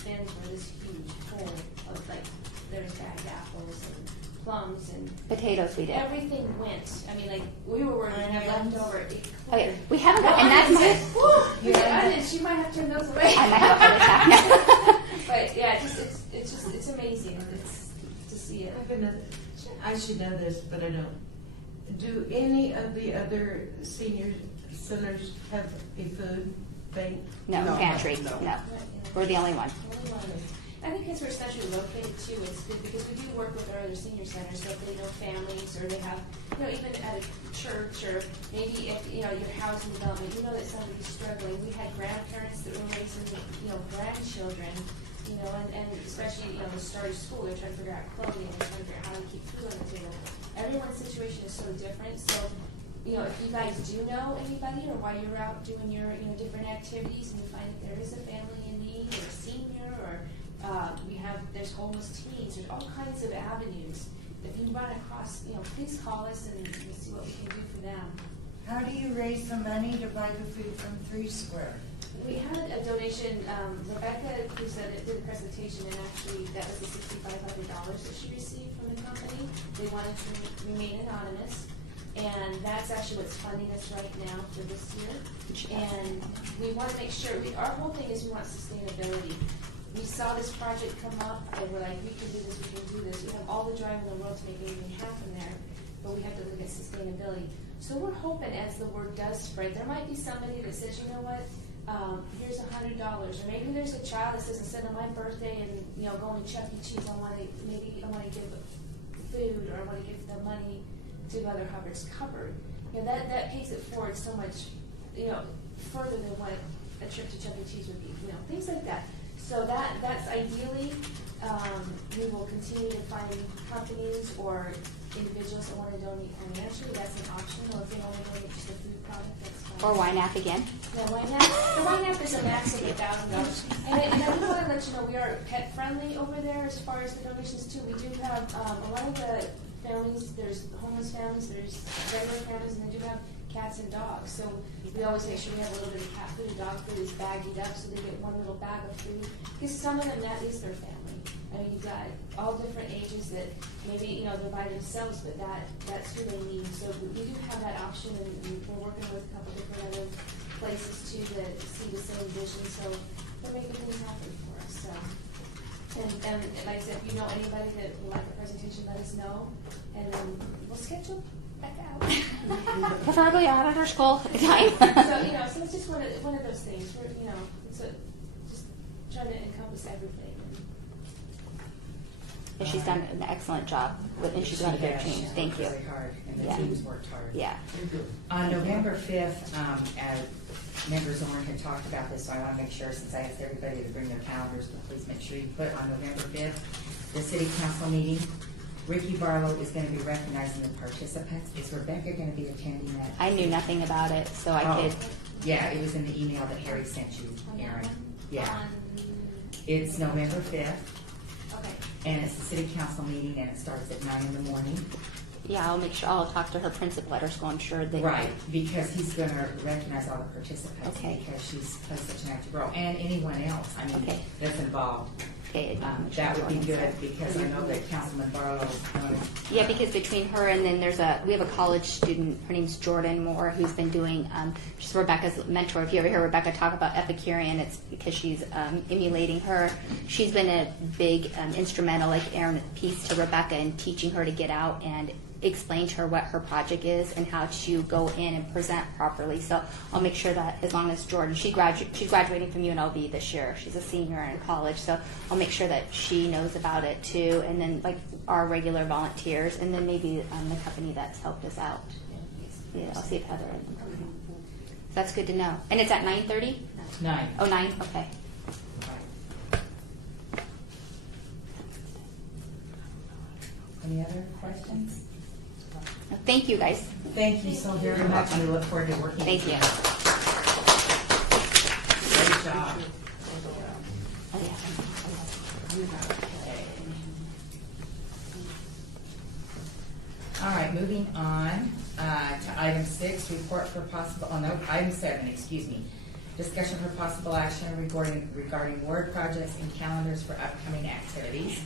bins were this huge full of like, there was bagged apples and plums and Potatoes we did. everything went. I mean, like, we were worried we'd have leftover. Okay, we haven't got, and that's my, Woo! Onions, she might have to turn those away. I might have a heart attack now. But yeah, it's amazing. It's to see it. I have another, I should know this, but I don't. Do any of the other senior centers have a food bank? No, pantry, no. We're the only one. Only one is- I think because we're centrally located too, it's good because we do work with our other senior centers, so if they know families or they have, even at a church or maybe if, your housing development, you know that somebody's struggling. We had grandparents that were raising, grandchildren, and especially, the start of school, they're trying to figure out clothing, they're trying to figure out how to keep food on the table. Everyone's situation is so different, so, if you guys do know anybody or while you're out doing your, different activities and you find that there is a family in need or a senior or there's homeless teens, there's all kinds of avenues. If you run across, please call us and we'll see what we can do for them. How do you raise the money to buy the food from 3 Square? We had a donation, Rebecca, who did the presentation, and actually that was the $6,500 that she received from the company. They wanted to remain anonymous, and that's actually what's funding us right now for this year. And we want to make sure, our whole thing is we want sustainability. We saw this project come up, and we're like, we can do this, we can do this. We have all the drive in the world to make anything happen there, but we have to look at sustainability. So we're hoping as the word does spread, there might be somebody that says, you know what, here's $100, or maybe there's a child that says, instead of my birthday and going to Chuck E. Cheese, I want to give food, or I want to give the money to Mother Hubbard's cupboard. That pays it forward so much, further than what a trip to Chuck E. Cheese would be. Things like that. So that's ideally, we will continue to find companies or individuals that want to donate financially. That's an option. Or if they want to donate just a food product, that's fine. Or YNAP again. The YNAP is a max of $1,000. And I want to let you know, we are pet friendly over there as far as the donations too. We do have a lot of the families, there's homeless families, there's regular families, and they do have cats and dogs. So we always make sure we have a little bit of cat food and dog food is bagged up so they get one little bag of food. Because some of them, that is their family. I mean, you've got all different ages that maybe, they're by themselves, but that's who they need. So we do have that option, and we're working with a couple different other places too that see the same vision. So they're making things happen for us. So. And like I said, if you know anybody that would like a presentation, let us know, and then we'll schedule back out. Preferably out of our school time. So it's just one of those things. We're just trying to encompass everything. And she's done an excellent job, and she's got a good team. Thank you. Really hard, and the Yeah. team's worked hard. Yeah. On November 5th, as Member Zorn had talked about this, so I want to make sure, since I asked everybody to bring their calendars, but please make sure you put on November 5th, the city council meeting. Ricky Barlow is going to be recognizing the participants. Is Rebecca going to be attending that? I knew nothing about it, so I could. Yeah, it was in the email that Harry sent you, Aaron. Yeah. On- It's November 5th, Okay. and it's the city council meeting, and it starts at 9 in the morning. Yeah, I'll make sure. I'll talk to her principal at her school. I'm sure they. Right, because he's going to recognize all the participants. Okay. Because she's played such an active role, and anyone else, I mean, Okay. that's involved. Okay. That would be good, because I know that Councilman Barlow. Yeah, because between her and then we have a college student, her name's Jordan Moore, who's been doing, she's Rebecca's mentor. If you ever hear Rebecca talk about Epicurean, it's because she's emulating her. She's been a big instrumental, like Aaron, piece to Rebecca in teaching her to get out and explain to her what her project is and how to go in and present properly. So I'll make sure that as long as Jordan, she's graduating from UNLV this year. She's a senior in college, so I'll make sure that she knows about it too. And then like our regular volunteers, and then maybe the company that's helped us out. Yeah, I'll see if Heather. That's good to know. And it's at 9:30. 9. Oh, 9. Okay. Any other questions? Thank you, guys. Thank you so very much. We look forward to working with Thank you. job. All right, moving on to item 6, report for possible, item 7, excuse me. Discussion for possible action regarding ward projects and calendars for upcoming activities.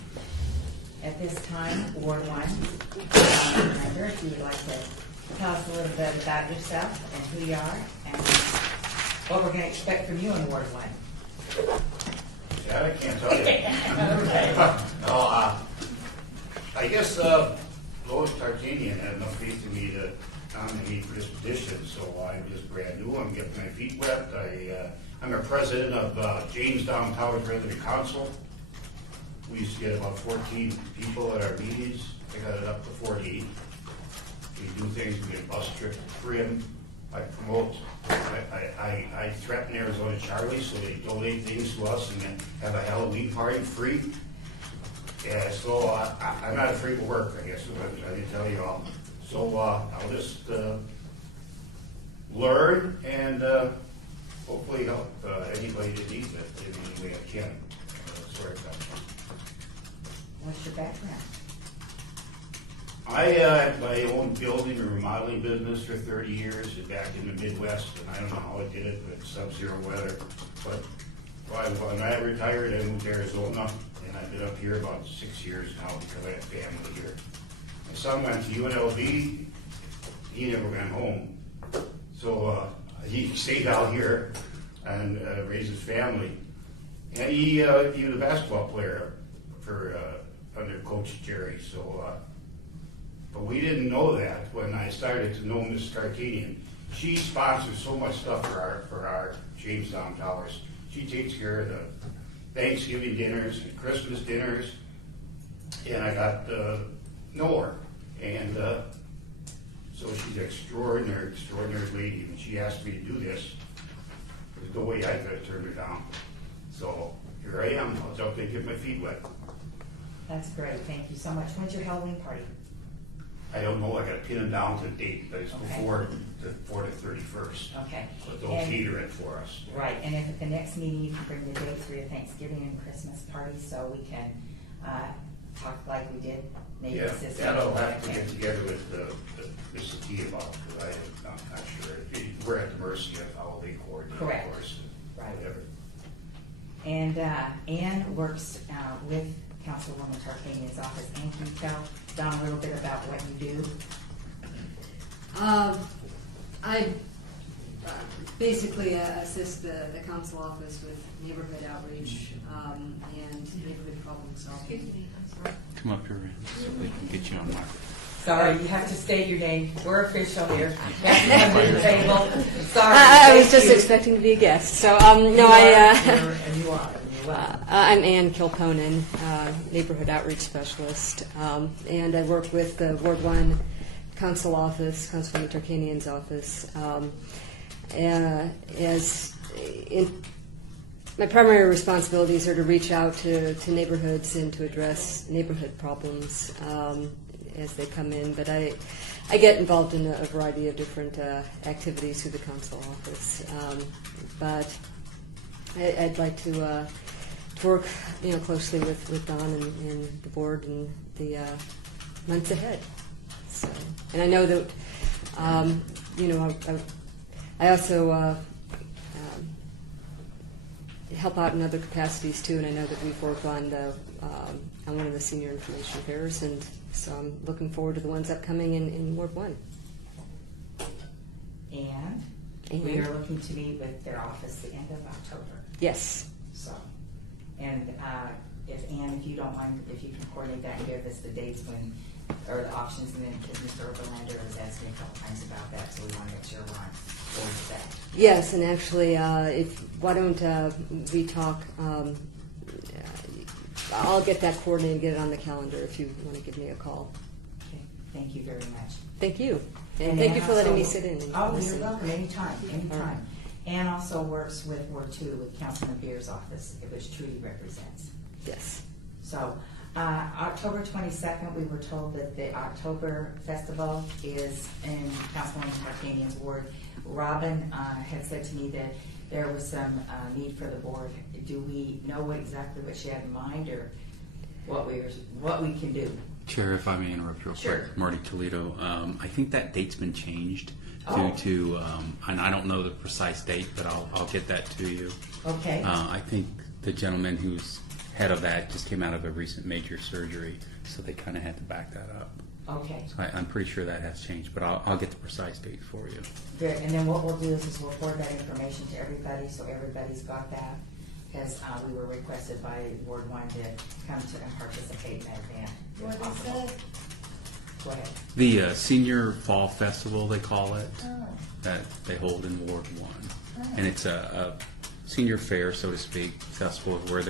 At this time, Ward 1, Commander, if you would like to tell us a little bit about yourself and who you are and what we're going to expect from you in Ward 1. Yeah, I can't tell you. No, I guess Lois Tarkanian had enough faith in me to nominate me for this position, so I'm just brand new. I'm getting my feet wet. I'm a president of Jamestown Towers Resident Council. We used to get about 14 people at our meetings. I got it up to 48. We do things, we get bus trip trim. I promote, I threaten Arizona Charlie so they donate things to us and then have a Halloween party free. Yeah, so I'm not afraid to work, I guess, I didn't tell you all. So I'll just learn and hopefully help anybody that needs it in any way I can. Sorry about that. What's your background? I had my own building and remodeling business for 30 years back in the Midwest, and I don't know how I did it with sub-zero weather. But when I retired, I moved to Arizona, and I've been up here about 6 years now because I have family here. My son went to UNLV. He never went home. So he stayed out here and raised his family. And he was a basketball player for under Coach Jerry. So. But we didn't know that when I started to know Ms. Tarkanian. She sponsors so much stuff for our Jamestown Towers. She takes care of the Thanksgiving dinners and Christmas dinners, and I got to know her. And so she's an extraordinary lady. When she asked me to do this, there's no way I could have turned her down. So here I am. I'll jump in and get my feet wet. That's great. Thank you so much. When's your Halloween party? I don't know, I gotta pin them down to the date, but it's before the 31st. Okay. But they'll cater it for us. Right, and if at the next meeting you can bring the dates for your Thanksgiving and Christmas party so we can talk like we did, maybe Yeah, assist. that I'll have to get together with Ms. Satie about, because I'm not sure. We're at the mercy of how they coordinate, Correct. of course, and Right. whatever. And Ann works with Councilwoman Tarkanian's office. Ann, can you tell Don a little bit about what you do? I basically assist the council office with neighborhood outreach and neighborhood problem solving. Come up here so they can get you on mic. Sorry, you have to state your name. We're official here. You have to come to the table. Sorry. I was Thank just you. expecting to be a guest. So And you are. I'm Ann Kilponen, neighborhood outreach specialist, and I work with the Ward 1 Council office, Councilwoman Tarkanian's office. My primary responsibilities are to reach out to neighborhoods and to address neighborhood problems as they come in, but I get involved in a variety of different activities through the council office. But I'd like to work, closely with Don and the board in the months ahead. So, and I know that, I also help out in other capacities too, and I know that we've worked on one of the senior information fairs, and so I'm looking forward to the ones upcoming in Ward 1. And we are looking to meet with their office the end of October. Yes. So, and if Ann, if you don't mind, if you can coordinate that and give us the dates or the options, and then because Mr. Oberlander was asking a couple times about that, so we want to make sure we're on board with that. Yes, and actually, why don't we talk? I'll get that coordinated and get it on the calendar if you want to give me a call. Okay, thank you very much. Thank you. And thank you for letting me sit in. Oh, listen. you're welcome, anytime. All right. Ann also works with Ward 2 with Councilman Beer's office, which Trudy represents. Yes. So, October 22nd, we were told that the October Festival is in Councilwoman Tarkanian's ward. Robin had said to me that there was some need for the board. Do we know exactly what she had in mind, or what we can do? Chair, if I may interrupt real Sure. quick, Marty Toledo. I think that date's been changed Oh. due to, and I don't know the precise date, but I'll get that to you. Okay. I think the gentleman who's head of that just came out of a recent major surgery, so they kind of had to back that up. Okay. So I'm pretty sure that has changed, but I'll get the precise date for you. Good. And then what we'll do is we'll forward that information to everybody, so everybody's got that. Because we were requested by Ward 1 to come to and participate in that event. if What is possible. it? Go ahead. The Senior Fall Festival, they call it, Oh. that they hold in Ward 1. And it's a senior fair, so to speak, festival where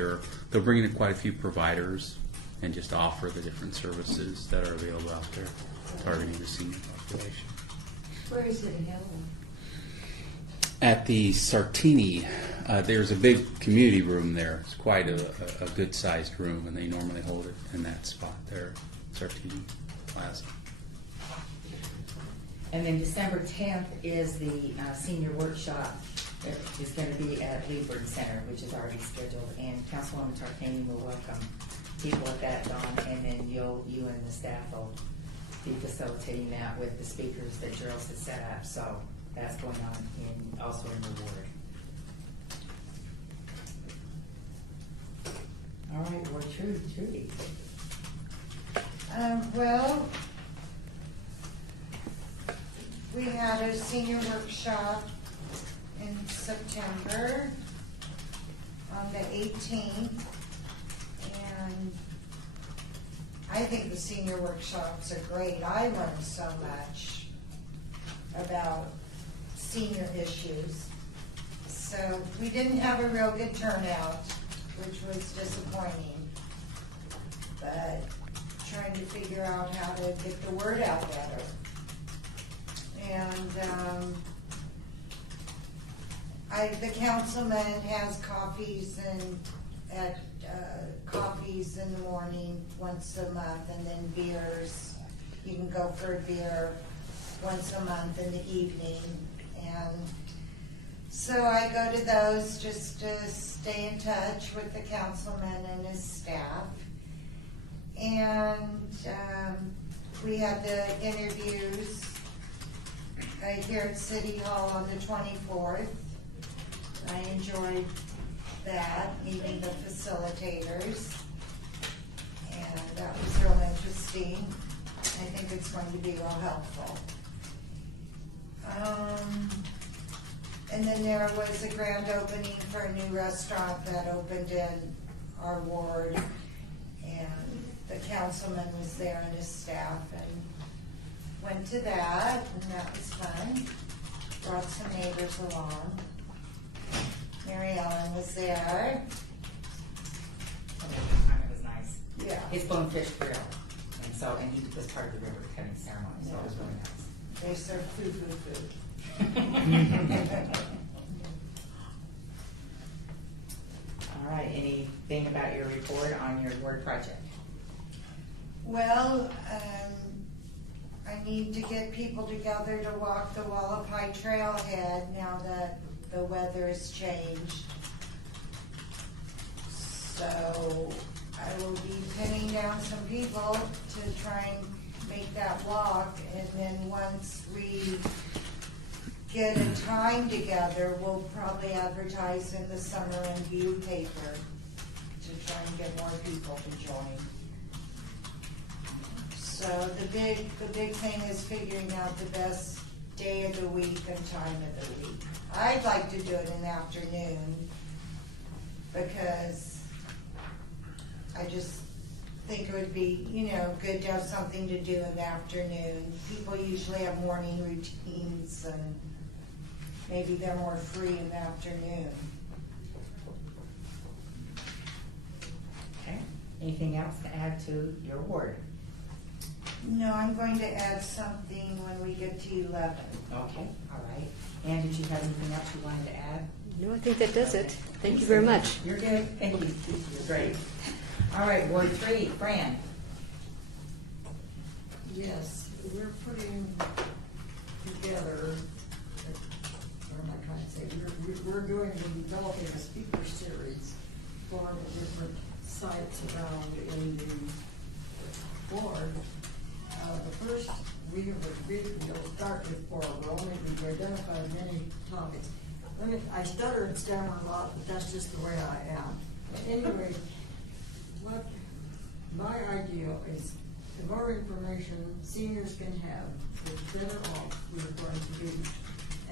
they'll bring in quite a few providers and just offer the different services that are available out there, targeting the senior population. Where is it held? At the Sartini, there's a big community room there. It's quite a good-sized room, and they normally hold it in that spot there, Sartini Plaza. And then December 10th is the senior workshop. It is going to be at Leeburn Center, which is already scheduled. And Councilwoman Tarkanian will welcome people at that, Dawn, and then you and the staff will be facilitating that with the speakers that Gerald's has set up. So that's going on also in the ward. All right, Ward Trudy. Well, we had a senior workshop in September on the 18th, and I think the senior workshops are great. I learned so much about senior issues. So we didn't have a real good turnout, which was disappointing, but trying to figure out how to get the word out better. And the councilman has coffees coffees in the morning once a month, and then beers. You can go for a beer once a month in the evening. And so I go to those just to stay in touch with the councilman and his staff. And we had the interviews here at City Hall on the 24th. I enjoyed that, meeting the facilitators, and that was real interesting. I think it's going to be real helpful. And then there was a grand opening for a new restaurant that opened in our ward, and the councilman was there and his staff, and went to that, and that was fun. Brought some neighbors along. Mary Ellen was there. It was nice. Yeah. It's Bonefish Grill, and he was part of the river cutting ceremony, so it was really nice. They serve food. All right, anything about your report on your ward project? Well, I need to get people together to walk the Wallapai Trailhead now that the weather has changed. So I will be pinning down some people to try and make that walk, and then once we get a time together, we'll probably advertise in the Summer and View paper to try and get more people to join. So the big thing is figuring out the best day of the week and time of the week. I'd like to do it in the afternoon because I just think it would be, good to have something to do in the afternoon. People usually have morning routines, and maybe they're more free in the afternoon. Okay, anything else to add to your ward? No, I'm going to add something when we get to 11. Okay, all right. Ann, did you have anything else you wanted to add? No, I think that does it. Okay. Thank you very much. You're good. Thank you. You're great. All right, Ward 3, Fran. Yes, we're putting together, where am I trying say, we're doing, developing a speaker series for the different sites around in the board. The first, we'll start with 4, we've identified many topics. I stutter and stammer a lot, but that's just the way I am. But anyway, what my idea is, the more information seniors can have, the better off we're going to be.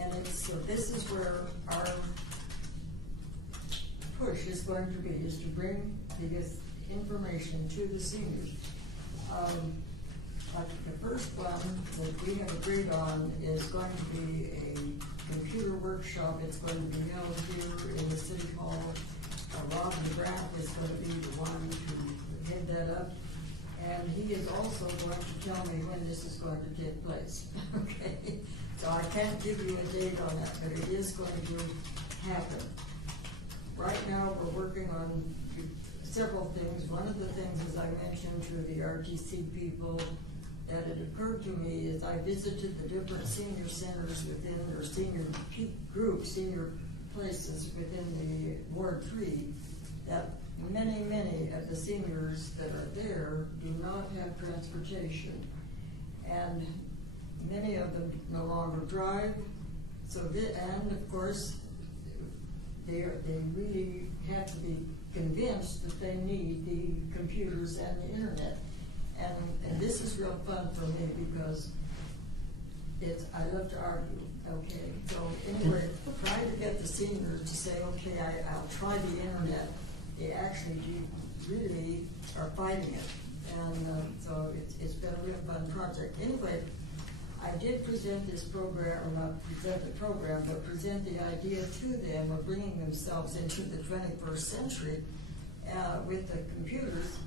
And so this is where our push is going to be, is to bring this information to the seniors. Like the first one that we have agreed on is going to be a computer workshop. It's going to be held here in the City Hall. Rob McGrath is going to be the one to head that up. And he is also going to tell me when this is going to take place. Okay? So I can't give you a date on that, but it is going to happen. Right now, we're working on several things. One of the things, as I mentioned to the RTC people, that it occurred to me is I visited the different senior centers within, or senior groups, senior places within the Ward 3, that many of the seniors that are there do not have transportation. And many of them no longer drive. So, and of course, they really have to be convinced that they need the computers and the internet. And this is real fun for me because I love to argue, okay? So anyway, trying to get the seniors to say, okay, I'll try the internet, they actually really are fighting it. And so it's been a real fun project. Anyway, I did present this program, or not present the program, but present the idea to them of bringing themselves into the 21st century with the computers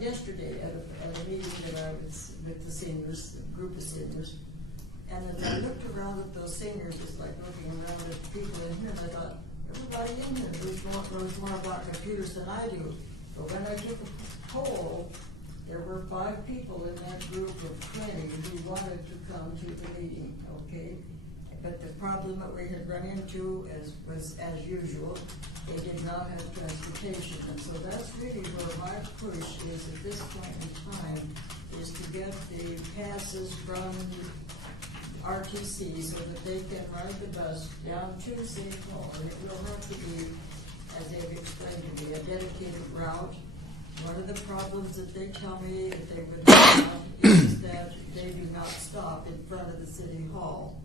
yesterday at a meeting that I was with the seniors, a group of seniors. And as I looked around at those seniors, it's like looking around at the people in here, and I thought, everybody in here knows more about computers than I do. But when I took a poll, there were 5 people in that group of 20 who wanted to come to the meeting, okay? But the problem that we had run into was as usual, they did not have transportation. And so that's really where my push is at this point in time, is to get the passes from RTC so that they can ride the bus down to City Hall. And it will have to be, as they've explained to me, a dedicated route. One of the problems that they tell me that they would have is that they do not stop in front of the City Hall.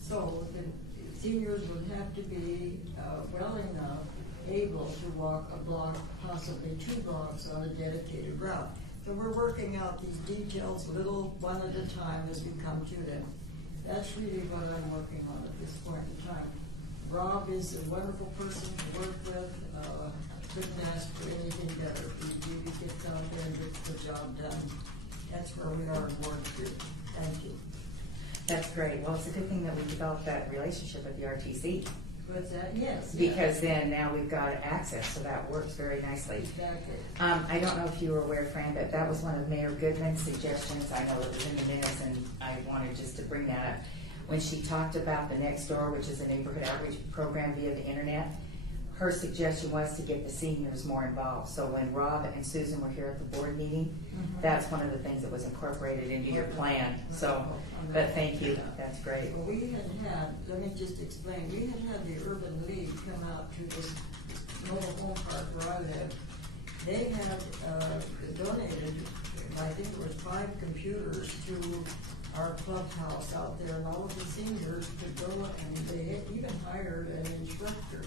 So the seniors would have to be well enough able to walk a block, possibly 2 blocks on a dedicated route. So we're working out these details one at a time as we come to them. That's really what I'm working on at this point in time. Rob is a wonderful person to work with. Couldn't ask for anything better. He really gets out there and gets the job done. That's where we are in Ward 3. Thank you. That's great. Well, it's a good thing that we developed that relationship with the RTC. What's that? Yes. Because then now we've got access, so that works very nicely. Exactly. I don't know if you were aware, Fran, but that was one of Mayor Goodman's suggestions. I know it was in the minutes, and I wanted just to bring that up. When she talked about the Next Door, which is a neighborhood outreach program via the internet, her suggestion was to get the seniors more involved. So when Rob and Susan were here at the board meeting, that's one of the things that was incorporated into your plan. So, but thank you. That's great. Well, we had, let me just explain, we had the Urban League come out to this mobile home park where I live. They had donated, I think it was 5 computers to our clubhouse out there, and all of the seniors could go, and they even hired an instructor.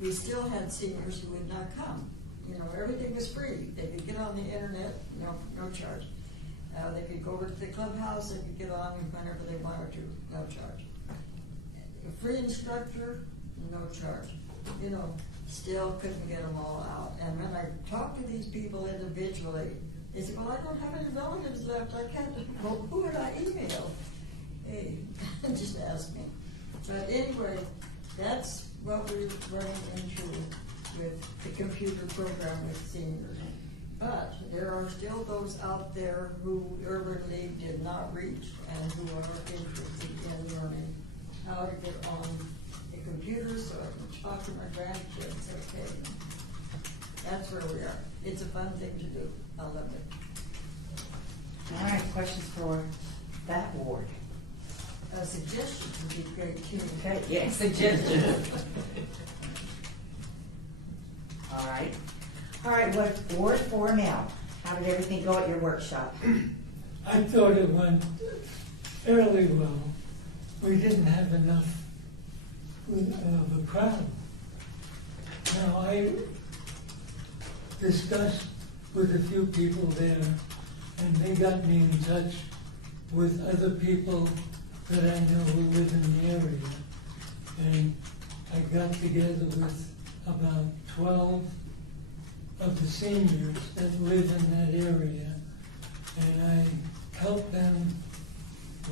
We still had seniors who would not come. You know, everything was free. They could get on the internet, no charge. They could go over to the clubhouse, they could get on whenever they wanted to, no charge. A free instructor, no charge. You know, still couldn't get them all out. And when I talked to these people individually, they said, well, I don't have any relatives left. I can't, well, who would I email? Hey, just ask me. But anyway, that's what we're running into with the computer program with seniors. But there are still those out there who Urban League did not reach and who are interested in learning how to get on a computer so I can talk to my grandkids, okay? That's where we are. It's a fun thing to do. I love it. All right, questions for that ward? Suggestions would be great too. Okay, yeah, suggestions. All right. All right, what, Ward 4 now? How did everything go at your workshop? I thought it went fairly well. We didn't have enough of a crowd. Now, I discussed with a few people there, and they got me in touch with other people that I know who live in the area. And I got together with about 12 of the seniors that live in that area, and I helped them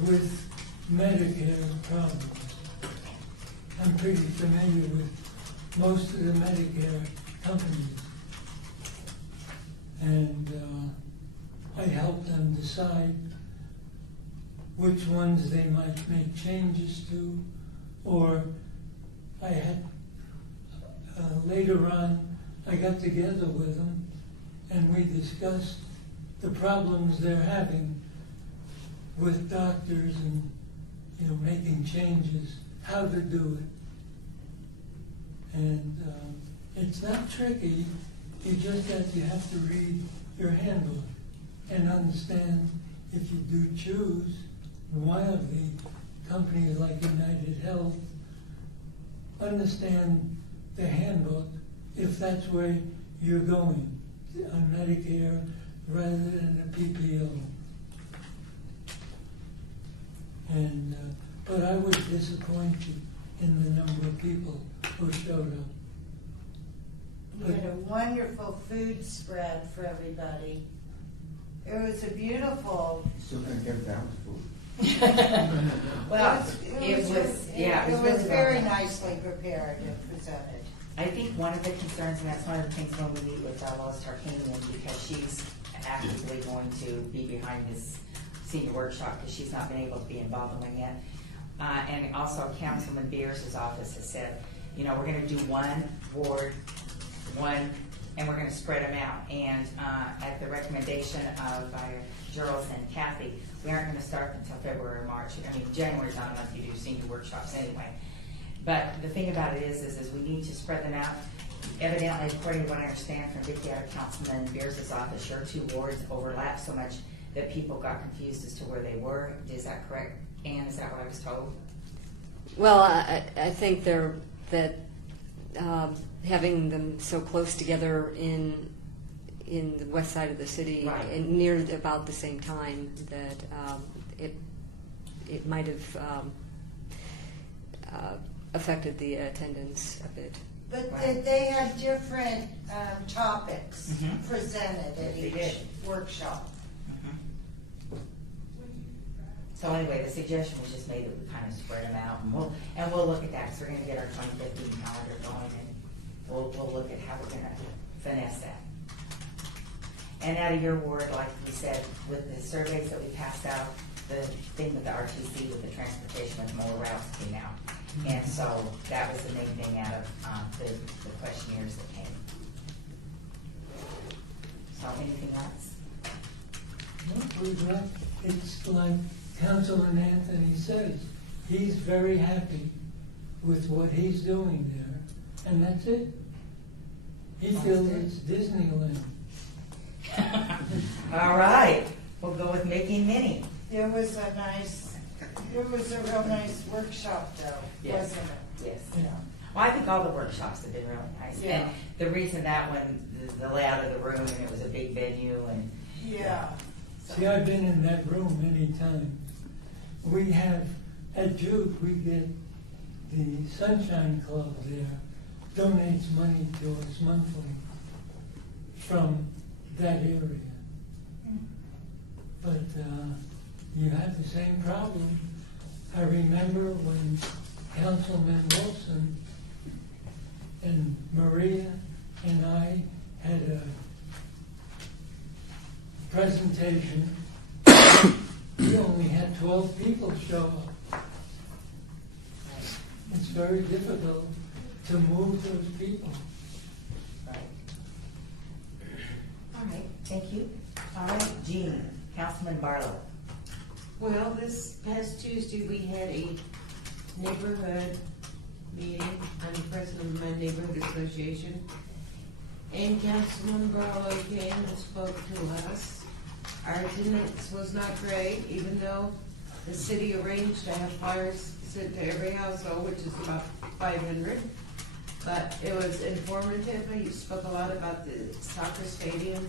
with Medicare problems. I'm pretty familiar with most of the Medicare companies. And I helped them decide which ones they might make changes to, or I had, later on, I got together with them and we discussed the problems they're having with doctors and, making changes, how to do it. And it's not tricky, you have to read your handbook and understand if you do choose one of the companies like United Health, understand the handbook if that's where you're going, on Medicare rather than a PPO. And but I was disappointed in the number of people who showed up. We had a wonderful food spread for everybody. It was a beautiful. Still gonna get down to food. Well, it was really very well done. nicely prepared and presented. I think one of the concerns, and that's one of the things when we meet with Lois Tarkanian, because she's actively going to be behind this senior workshop because she's not been able to be involved in one yet. And also Councilman Beers' office has said, we're going to do one ward, and we're going to spread them out. And at the recommendation of Gerald and Kathy, we aren't going to start until February or March. January's not a month you do senior workshops anyway. But the thing about it is we need to spread them out. Evidently, according to what I understand from Vicki out of Councilman Beers' office, your two wards overlap so much that people got confused as to where they were. Is that correct, Ann? Is that what I was told? Well, I think that having them so close together in the west side of the city, Right. and near about the same time, that it might have affected the attendance a bit. But Right. they had different topics Mhm. presented at They each did. workshop. So anyway, the suggestion was just made that we kind of spread them out, and we'll look at that, because we're going to get our 2015 calendar going, and we'll look at how we're going to finesse that. And out of your ward, like we said, with the surveys that we passed out, the thing with the RTC, with the transportation, with more routes came out. And so that was the main thing out of the questionnaires that came. So anything else? It's like Councilman Anthony says, he's very happy with what he's doing there, and that's it. He feels it's Disneyland. All right, we'll go with making mini. It was a real nice workshop though, Yes. wasn't it? Yes. Well, I think all the workshops have been really nice. Yeah. And the reason that one, the layout of the room, and it was a big venue, and Yeah. See, I've been in that room many times. We have, at Jude, we get the Sunshine Club there, donates money to us monthly from that area. But you have the same problem. I remember when Councilman Wilson and Maria and I had a presentation. We only had 12 people show up. it's very difficult to move those people. Right. All right, thank you. All right, Jean, Councilman Barlow. Well, this past Tuesday, we had a neighborhood meeting. I'm the president of my neighborhood association. And Councilman Barlow came and spoke to us. Our attendance was not great, even though the city arranged to have flyers sent to every household, which is about 500. But it was informative. He spoke a lot about the soccer stadium,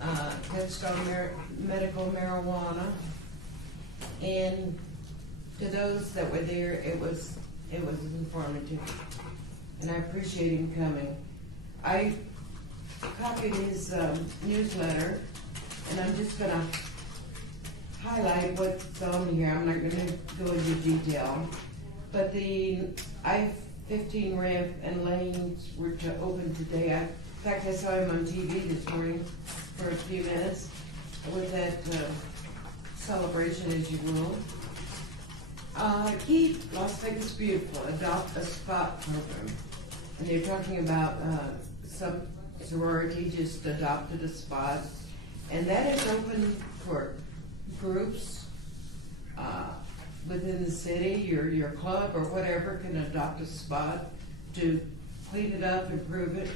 touched on medical marijuana. And to those that were there, it was informative. And I appreciate him coming. I copied his newsletter, and I'm just gonna highlight what's on here. I'm not gonna go into detail. But the I-15 ramp and lanes were to open today. In fact, I saw him on TV this morning for a few minutes with that celebration, as you will. Keep Las Vegas Beautiful, adopt a spot program. And they're talking about some sorority just adopted a spot. And that is open for groups within the city. Your club or whatever can adopt a spot to clean it up, improve it.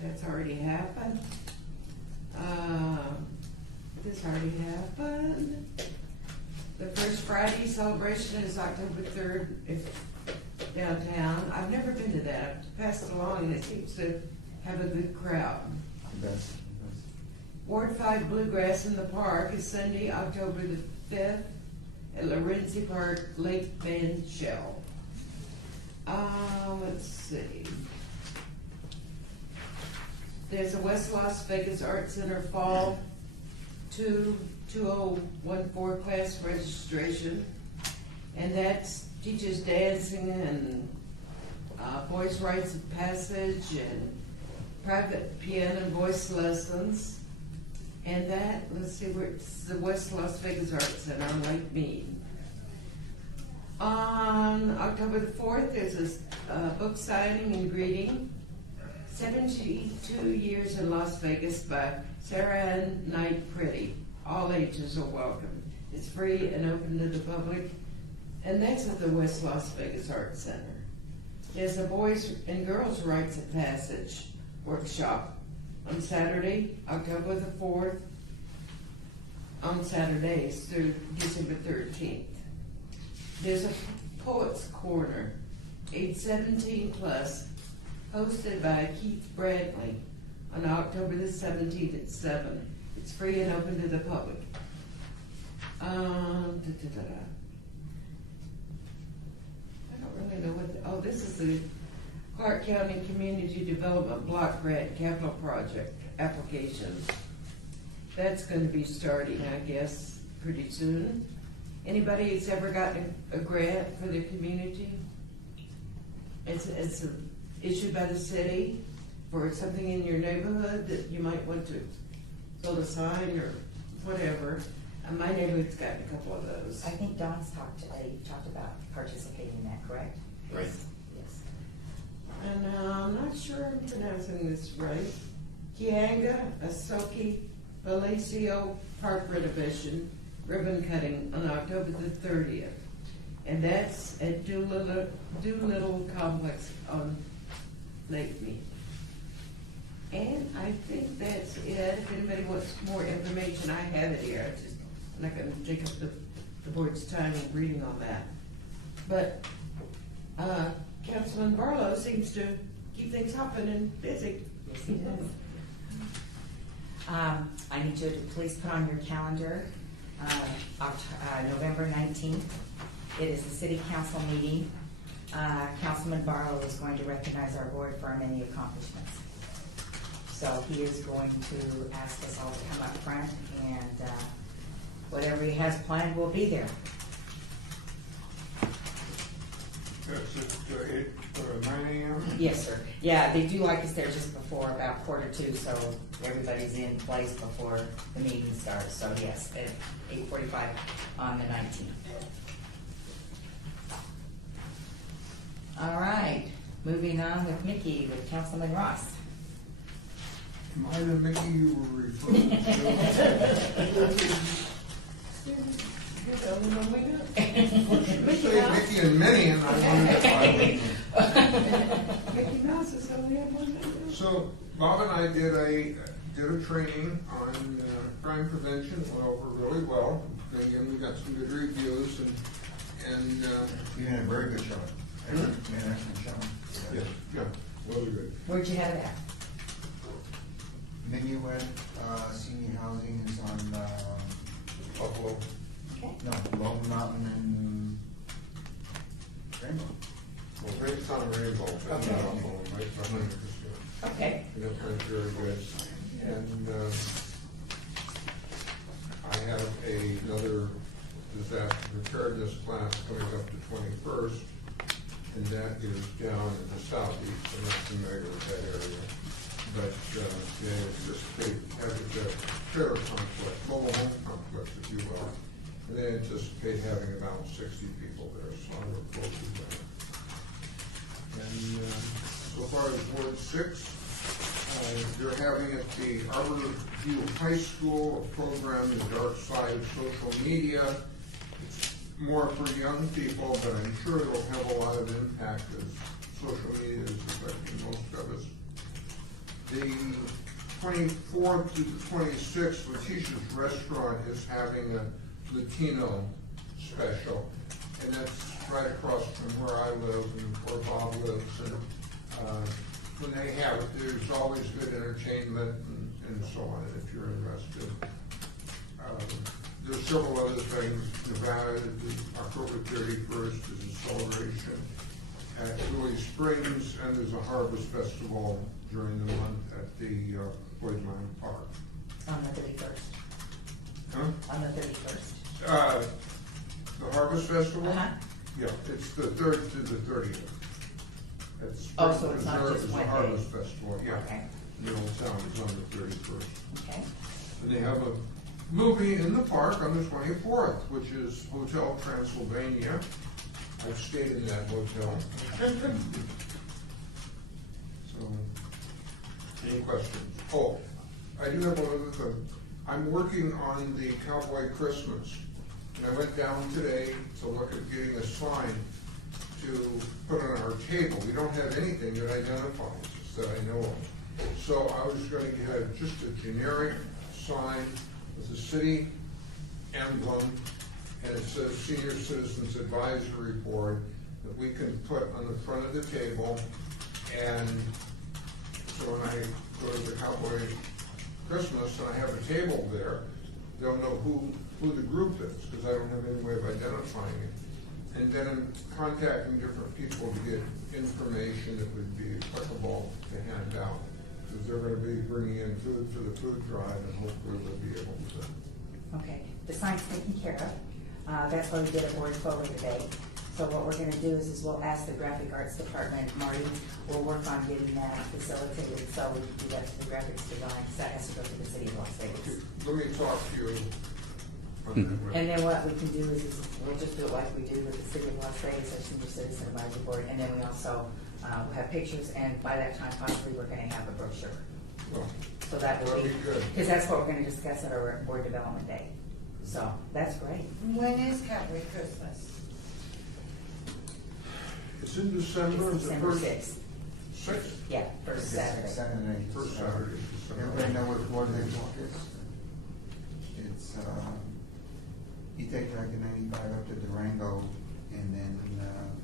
That's already happened. This already happened. The first Friday celebration is October 3rd downtown. I've never been to that. I've passed it along, and it seems to have a good crowd. Ward 5 Bluegrass in the Park is Sunday, October the 5th at Lorenzi Park, Lake Bend Shell. Let's see. There's a West Las Vegas Art Center Fall 2014 class registration, and that teaches dancing and voice rites of passage and private piano and voice lessons. And that, let's see, where it's the West Las Vegas Art Center on Lake Mead. On October the 4th, there's a book signing and greeting. 72 Years in Las Vegas by Sarah Ann Knight Pretty. All ages are welcome. It's free and open to the public. And that's at the West Las Vegas Art Center. There's a Boys and Girls Rites of Passage workshop on Saturday, October the 4th, on Saturdays through December 13th. There's a Poets Corner, age 17 plus, hosted by Keith Bradley on October the 17th at 7. It's free and open to the public. I don't really know what, this is the Clark County Community Development Block Grant Capital Project application. That's going to be starting, I guess, pretty soon. Anybody who's ever gotten a grant for their community? It's issued by the city for something in your neighborhood that you might want to build a sign or whatever. And my neighborhood's gotten a couple of those. I think Don's talked about participating in that, correct? Right. Yes. And I'm not sure I'm pronouncing this right. Kianga Asoki Palacio Park renovation ribbon cutting on October the 30th. And that's at Doolittle Complex on Lake Mead. And I think that's it. If anybody wants more information, I have it here. I'm not going to take up the board's time in reading on that. But Councilman Barlow seems to keep things hopping and busy. Yes, he does. I need you to please put on your calendar November 19th. It is the city council meeting. Councilman Barlow is going to recognize our board for our many accomplishments. So he is going to ask us all to come up front, and whatever he has planned will be there. That's at 9 a.m.? Yes, sir. Yeah, they do like us there just before, about 1:45, so everybody's in place before the meeting starts. So yes, at 8:45 on the 19th. All right, moving on with Mickey, with Councilman Ross. Am I the Mickey you were referring to? You say Mickey and Minnie, and I wondered if I Mickey Mouse is only have one name. So Bob and I did a training on crime prevention. It went over really well. Again, we got some good reviews and You had a very good showing. You had an excellent showing. yeah, really good. Where'd you have it at? Minuet, senior housing is on, Buffalo. Okay. no, Lone Mountain and Rainbow. Well, it's on a rainbow, but not Buffalo, right? So I'm not interested. Okay. And it went very good. And I have another disaster preparedness class coming up the 21st, and that is down in the southeast, I'm not familiar with that area. But they anticipate having a trailer complex, mobile home complex, if you will, and they anticipate having about 60 people there, so I look forward to that. And so far as Ward 6, they're having at the Arbor View High School a program, The Dark Side of Social Media. It's more for young people, but I'm sure it'll have a lot of impact as social media is affecting most of us. The 24th to the 26th, Letitia's Restaurant is having a Latino special, and that's right across from where I live and where Bob lives. And when they have it, there's always good entertainment and so on, if you're interested. There's several other things. Nevada, October 31st is a celebration at Willie Springs, and there's a harvest festival during the month at the Boys Island Park. On the 31st. Huh? On the 31st. The Harvest Festival? Uh-huh. Yeah, it's the 3rd to the 30th. It's Oh, so it's not Preserve just is one a day. Harvest Festival, yeah. Okay. Middletown is on the 31st. Okay. And they have a movie in the park on the 24th, which is Hotel Transylvania. I've stayed in that hotel. So, any questions? Oh, I do have one other thing. I'm working on the Cowboy Christmas. And I went down today to look at getting a sign to put on our table. We don't have anything that identifies us that I know of. So I was going to get just a generic sign with the city emblem, and it says Senior Citizens Advisory Board, that we can put on the front of the table. And so when I go to the Cowboy Christmas and I have a table there, they'll know who the group is, because I don't have any way of identifying it. And then I'm contacting different people to get information that would be applicable to hand out, because they're going to be bringing in food for the food drive, and hopefully they'll be able to. Okay, the sign's taken care of. That's why we did a board photo today. So what we're gonna do is we'll ask the graphic arts department, Marty, will work on getting that facilitated, so we can do that to the graphics design, because that has to go to the city of Las Vegas. Let me talk to you on that. And then what we can do is we'll just do it like we do with the city of Las Vegas, our senior citizen advisory board, and then we also will have pictures, and by that time, possibly, we're gonna have a brochure. Well, So that will that'll be, be good. because that's what we're gonna discuss at our board development day. So, that's great. When is Cowboy Christmas? It's in December, It's the December first 6th. 6th? Yeah, first Saturday. Saturday. First Saturday. Everybody know where Coordinate Walk is? It's, you take like the 95 up to Durango, and then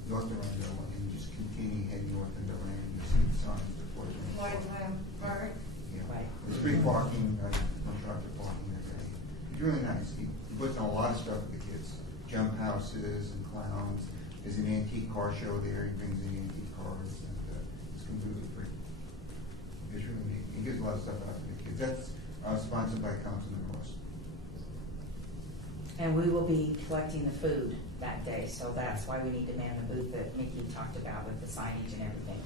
North Durango, and just continue heading north in Durango, you see the signs before Durango. White Lamb Park? Yeah. Right. There's free parking, no traffic parking there. It's really nice. He puts on a lot of stuff for the kids, jump houses and clowns. There's an antique car show there. He brings in antique cars, and it's completely free. It's really neat. He gives a lot of stuff out to the kids. That's sponsored by Councilman Ross. And we will be collecting the food that day, so that's why we need to man the booth that Mickey talked about with the signage and everything.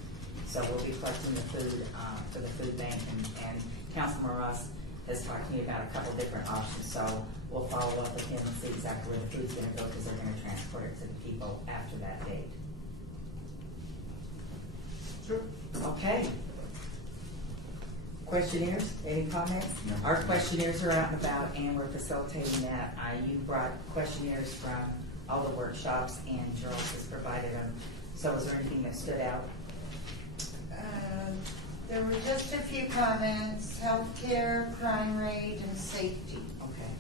So we'll be collecting the food for the food bank, and Councilman Ross has talked to me about a couple different options, so we'll follow up with him and see exactly where the food's gonna go, because they're gonna transport it to the people after that date. Sure. Okay. Questionnaires, any comments? No. Our questionnaires are out and about, and we're facilitating that. You brought questionnaires from all the workshops, and Charles has provided them. So is there anything that stood out? There were just a few comments: healthcare, crime rate, and safety. Okay.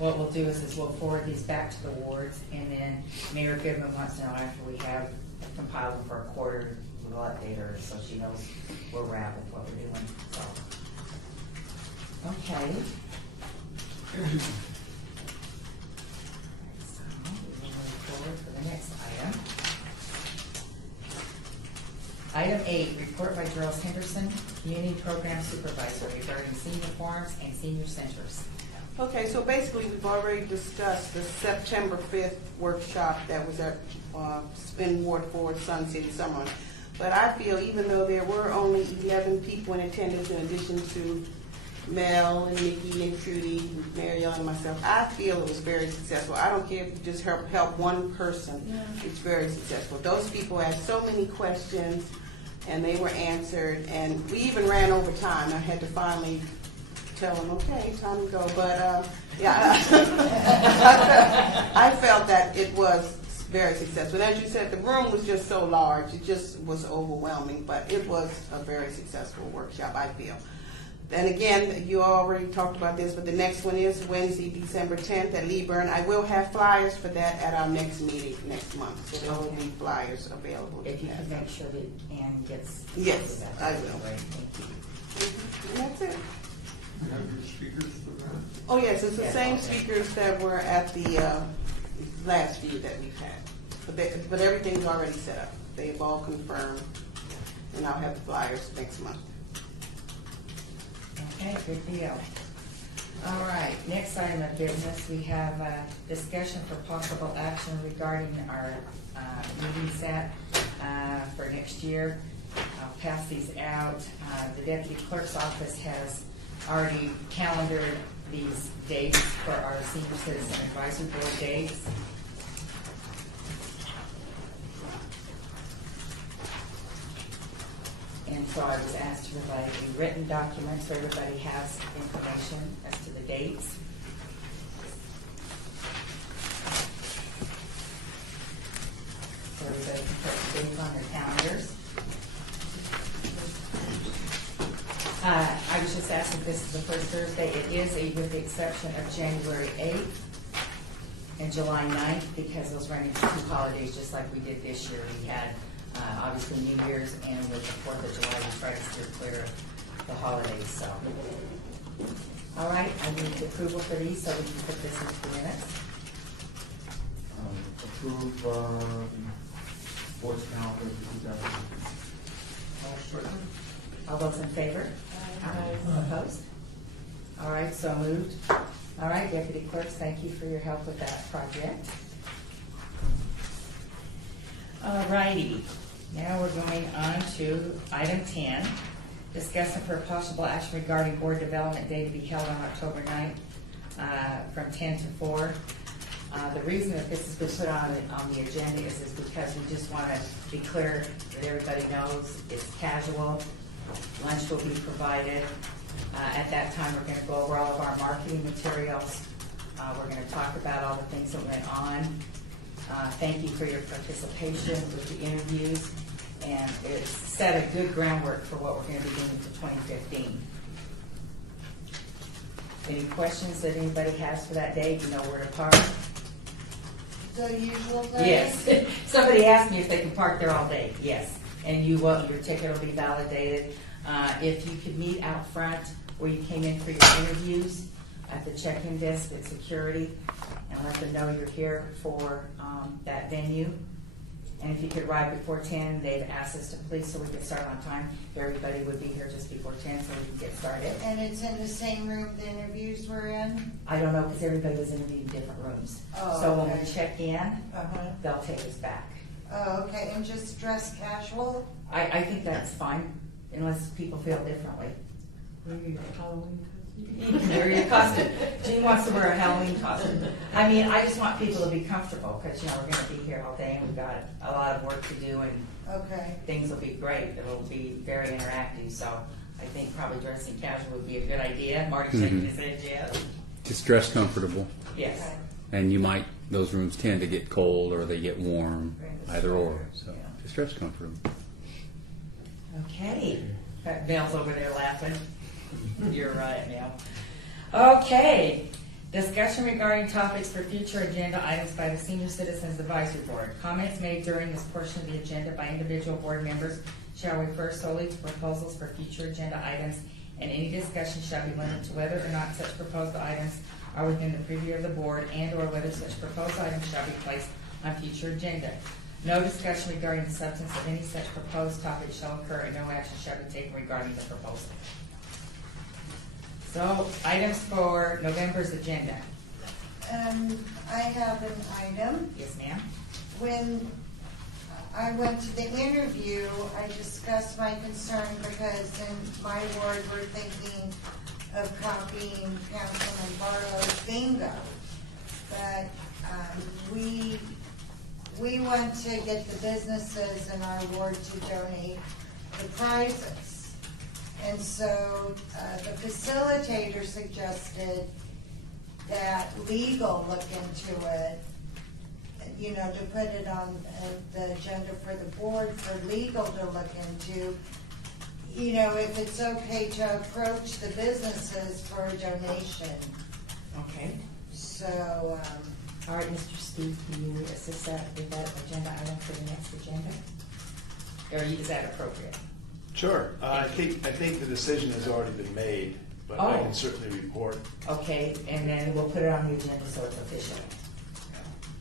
What we'll do is we'll forward these back to the wards, and then Mayor Goodman wants to know after we have compiled them for a quarter, we'll update her so she knows where we're at with what we're doing. So, okay. So we will move forward for the next item. Item 8, report by Charles Henderson, Community Program Supervisor regarding senior forums and senior centers. Okay, so basically, we've already discussed the September 5th workshop that was at Spin Ward 4 Sun City Summer. But I feel even though there were only 11 people in attendance in addition to Mel and Nikki and Trudy, Mary Ellen and myself, I feel it was very successful. I don't care if you just help one person. It's very successful. Those people had so many questions and they were answered, and we even ran over time. I had to finally tell them, okay, time to go. But yeah, I felt that it was very successful. And as you said, the room was just so large, it just was overwhelming, but it was a very successful workshop, I feel. And again, you already talked about this, but the next one is Wednesday, December 10th at Leeburn. I will have flyers for that at our next meeting next month, so there will be flyers available. If you can make sure that Ann gets. Yes, that, I that'd be will. great. Thank you. And that's it. You have your speakers for that? Oh, yes, it's the Yes, same okay. speakers that were at the last few that we've had. But everything's already set up. They've all confirmed, and I'll have the flyers next month. Okay, good deal. All right, next item of business, we have a discussion for possible action regarding our meeting set for next year. I'll pass these out. The Deputy Clerk's Office has already calendared these dates for our Senior Citizen Advisory Board dates. And so I was asked to provide a written document so everybody has information as to the dates. So everybody can put the dates on their calendars. I was just asked if this is the first Thursday. It is, with the exception of January 8th and July 9th, because those run into 2 holidays just like we did this year. We had obviously New Year's, and with the 4th of July, we tried to steer clear of the holidays. So, all right, I need approval for these so we can put this into the minutes. Approve sports calendar for 2015. I'll second. All those in favor? Opposed? All right, so moved. All right, Deputy Clerks, thank you for your help with that project. All righty, now we're going on to item 10, discussion for possible action regarding board development day to be held on October 9th from 10 to 4. The reason that this has been put on the agenda is because we just want to be clear that everybody knows it's casual. Lunch will be provided. At that time, we're going to go over all of our marketing materials. We're going to talk about all the things that went on. Thank you for your participation with the interviews, and it's set a good groundwork for what we're going to be doing for 2015. Any questions that anybody has for that day? You know where to park? The usual thing? Yes. Somebody asked me if they can park there all day. Yes. And you will, your ticket will be validated. If you could meet out front where you came in for your interviews at the check-in desk at security, and let them know you're here for that venue. And if you could arrive before 10, they've asked us to please so we could start on time. Everybody would be here just before 10 so we can get started. And it's in the same room the interviews were in? I don't know because everybody was interviewed in different rooms. Oh, so when okay. we check in, Uh-huh. they'll take us back. Oh, okay, and just dress casual? I think that's fine, unless people feel differently. You can wear your costume. Jean wants to wear a Halloween costume. I mean, I just want people to be comfortable because, you know, we're going to be here all day and we've got a lot of work to do and Okay. things will be great. It'll be very interactive, so I think probably dressing casual would be a good idea. Marty shaking his head yes. Just dress comfortable. Yes. Okay. And you might, those rooms tend to get cold or they get warm, Right. either or. So Yeah. just dress comfortable. Okay. Mel's over there laughing. You're right, Mel. Okay. Discussion regarding topics for future agenda items by the Senior Citizens Advisory Board. Comments made during this portion of the agenda by individual board members shall refer solely to proposals for future agenda items, and any discussion shall be limited to whether or not such proposed items are within the preview of the board and/or whether such proposed items shall be placed on future agenda. No discussion regarding the substance of any such proposed topic shall occur, and no action shall be taken regarding the proposal. So, items for November's agenda. I have an item. Yes, ma'am? When I went to the interview, I discussed my concern because in my ward, we're thinking of copying Councilman Barlow's bingo. But we want to get the businesses in our ward to donate the prizes. And so the facilitator suggested that legal look into it, to put it on the agenda for the board for legal to look into, if it's okay to approach the businesses for a donation. Okay. So, All right, Mr. Steve, can you assist that with that agenda item for the next agenda? Or is that appropriate? Sure. I think the decision has already been made, but I can certainly report. Okay, and then we'll put it on the agenda so it's official.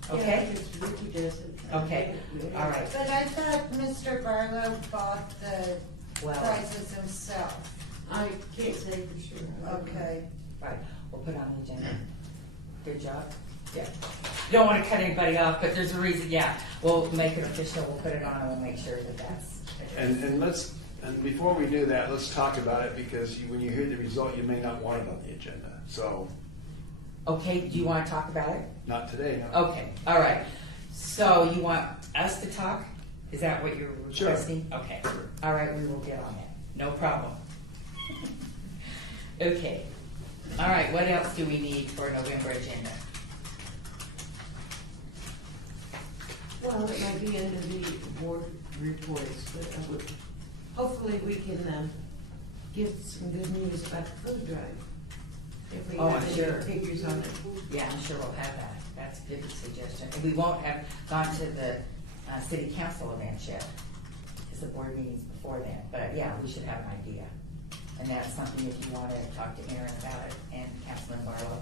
Okay? Ricky does it. Okay, all right. but I thought Mr. Barlow bought the Well, prizes himself. I can't say for sure. Okay. right, we'll put it on the agenda. Good job. Yeah. Don't want to cut anybody off, but there's a reason, yeah. We'll make it official, we'll put it on, and we'll make sure that that's. And before we do that, let's talk about it, because when you hear the result, you may not want it on the agenda. So, Okay, do you want to talk about it? not today, no. Okay, all right. So you want us to talk? Is that what you're Sure. requesting? Okay, all right, we will get on it. No problem. Okay, all right, what else do we need for November agenda? Well, it might be under the board reports, but hopefully we can give some good news about the food drive. If we Oh, have I'm any sure. figures on it. Yeah, I'm sure we'll have that. That's a good suggestion. And we won't have gone to the city council events yet, because the board meeting's before then. But yeah, we should have an idea. And that's something if you want to talk to Aaron about it and Councilman Barlow.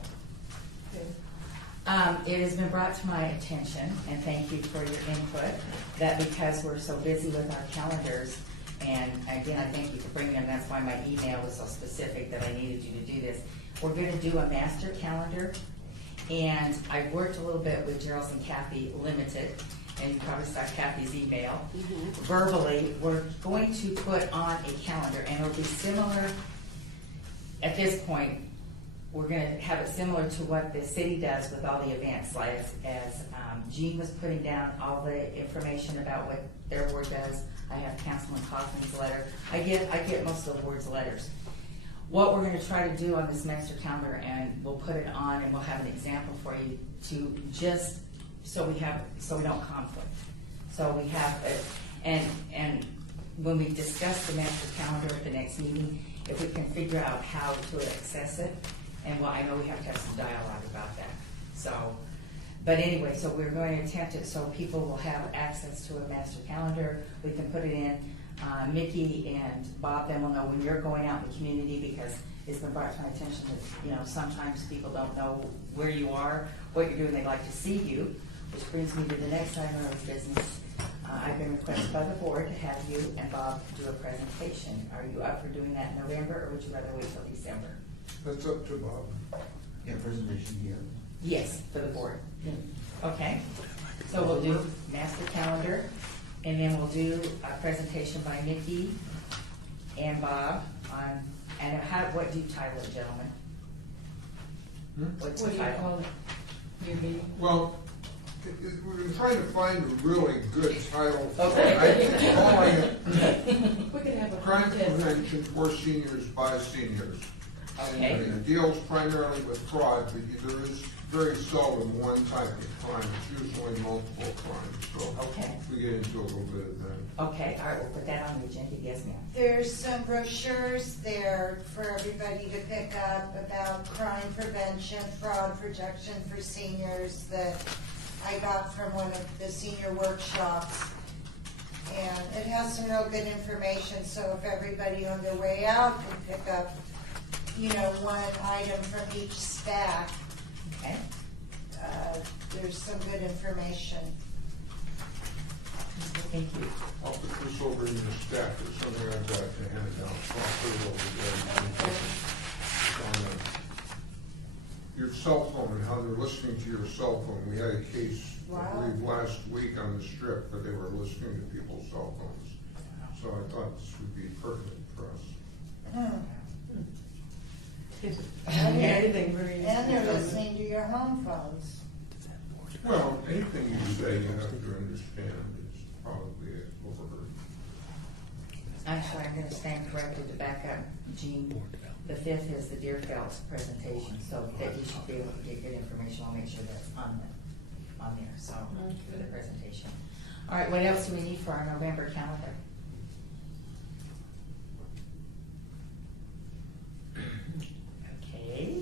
It has been brought to my attention, and thank you for your input, that because we're so busy with our calendars, and again, I thank you for bringing them, that's why my email was so specific that I needed you to do this. We're gonna do a master calendar, and I worked a little bit with Gerald and Kathy Limited, and you probably saw Kathy's email. Verbally, we're going to put on a calendar, and it'll be similar, at this point, we're gonna have it similar to what the city does with all the events, like as Jean was putting down all the information about what their board does. I have Councilman Kaufman's letter. I get most of the board's letters. What we're gonna try to do on this master calendar, and we'll put it on, and we'll have an example for you to just, so we don't conflict. So we have it, and when we discuss the master calendar at the next meeting, if we can figure out how to access it, and well, I know we have to have some dialogue about that. So, but anyway, so we're going to attempt it so people will have access to a master calendar. We can put it in. Mickey and Bob then will know when you're going out in the community, because it's been brought to my attention that, sometimes people don't know where you are, what you're doing, they'd like to see you, which brings me to the next item of business. I've been requested by the board to have you and Bob do a presentation. Are you up for doing that in November, or would you rather wait till December? That's up to Bob. Yeah, presentation here. Yes, for the board. Okay, so we'll do master calendar, and then we'll do a presentation by Nikki and Bob on, and what do you title it, gentlemen? What's the What do you title? call it? Your meeting? Well, We've been trying to find a really good title. Okay. I keep calling it We could have a Crime contest. Prevention for Seniors by Seniors. Okay. And it deals primarily with fraud, but there is very seldom one type of crime. It's usually multiple crimes, so Okay. we get into a little bit of that. Okay, all right, we'll put that on the agenda, yes, ma'am. There's some brochures there for everybody to pick up about crime prevention, fraud protection for seniors that I got from one of the senior workshops. And it has some real good information, so if everybody on their way out can pick up, one item from each stack, Okay. there's some good information. Thank you. I'll put this over in your stack. There's something I've got to hand it down. So I'll put it over there. It's on your cell phone and how they're listening to your cell phone. We had a case, I Wow. believe, last week on the strip, but they were listening to people's cell phones. So I thought this would be perfect for us. And Anything very. And they're listening to your home phones. Well, anything you say, you have to understand is probably overheard. Actually, I'm gonna stand corrected to back up, Gene. The 5th is the Deerfeld presentation, so that you should be able to get good information. I'll make sure that's on there, so, for the presentation. All right, what else do we need for our November calendar? Okay.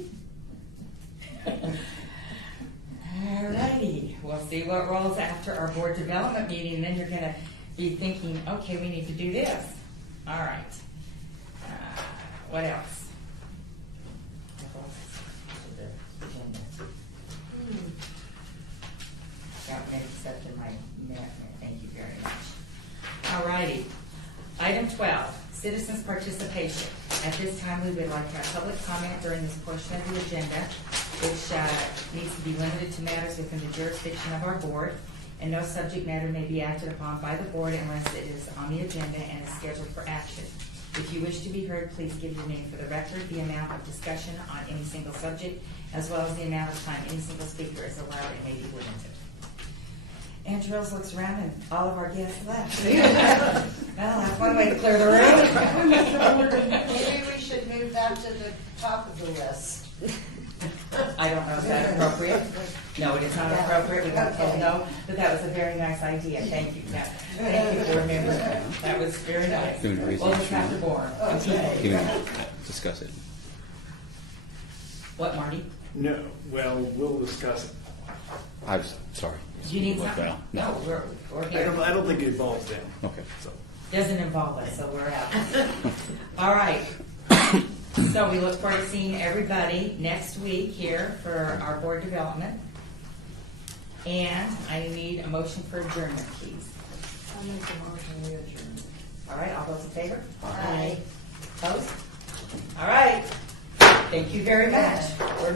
Alrighty, we'll see what rolls after our board development meeting, and then you're gonna be thinking, okay, we need to do this. All right. What else? Got mixed up in my minute. Thank you very much. All righty. Item 12, citizens' participation. At this time, we would like to have public comment during this portion of the agenda, which needs to be limited to matters within the jurisdiction of our board, and no subject matter may be acted upon by the board unless it is on the agenda and is scheduled for action. If you wish to be heard, please give your name for the record, the amount of discussion on any single subject, as well as the amount of time any single speaker is allowed and may be limited. Andrew Rose looks around and all of our guests left. Well, that's one way to clear the room. Maybe we should move that to the top of the list. I don't know if that's appropriate. No, it is not appropriate. We got told no, but that was a very nice idea. Thank you. Yeah. Thank you for remembering that. That was very nice. Can we raise Well, the it's issue? after Bourne. Okay. Can we discuss it? What, Marty? No, well, we'll discuss it. I was, sorry. Do you need Look something? out. No, we're I here. don't think it involves them. Okay. So. Doesn't involve us, so we're out. All right. So we look forward to seeing everybody next week here for our board development. And I need a motion for adjournment, please. I make a motion, we adjourn. All right, all those in favor? Aye. Opposed? All right. Thank you very much. We're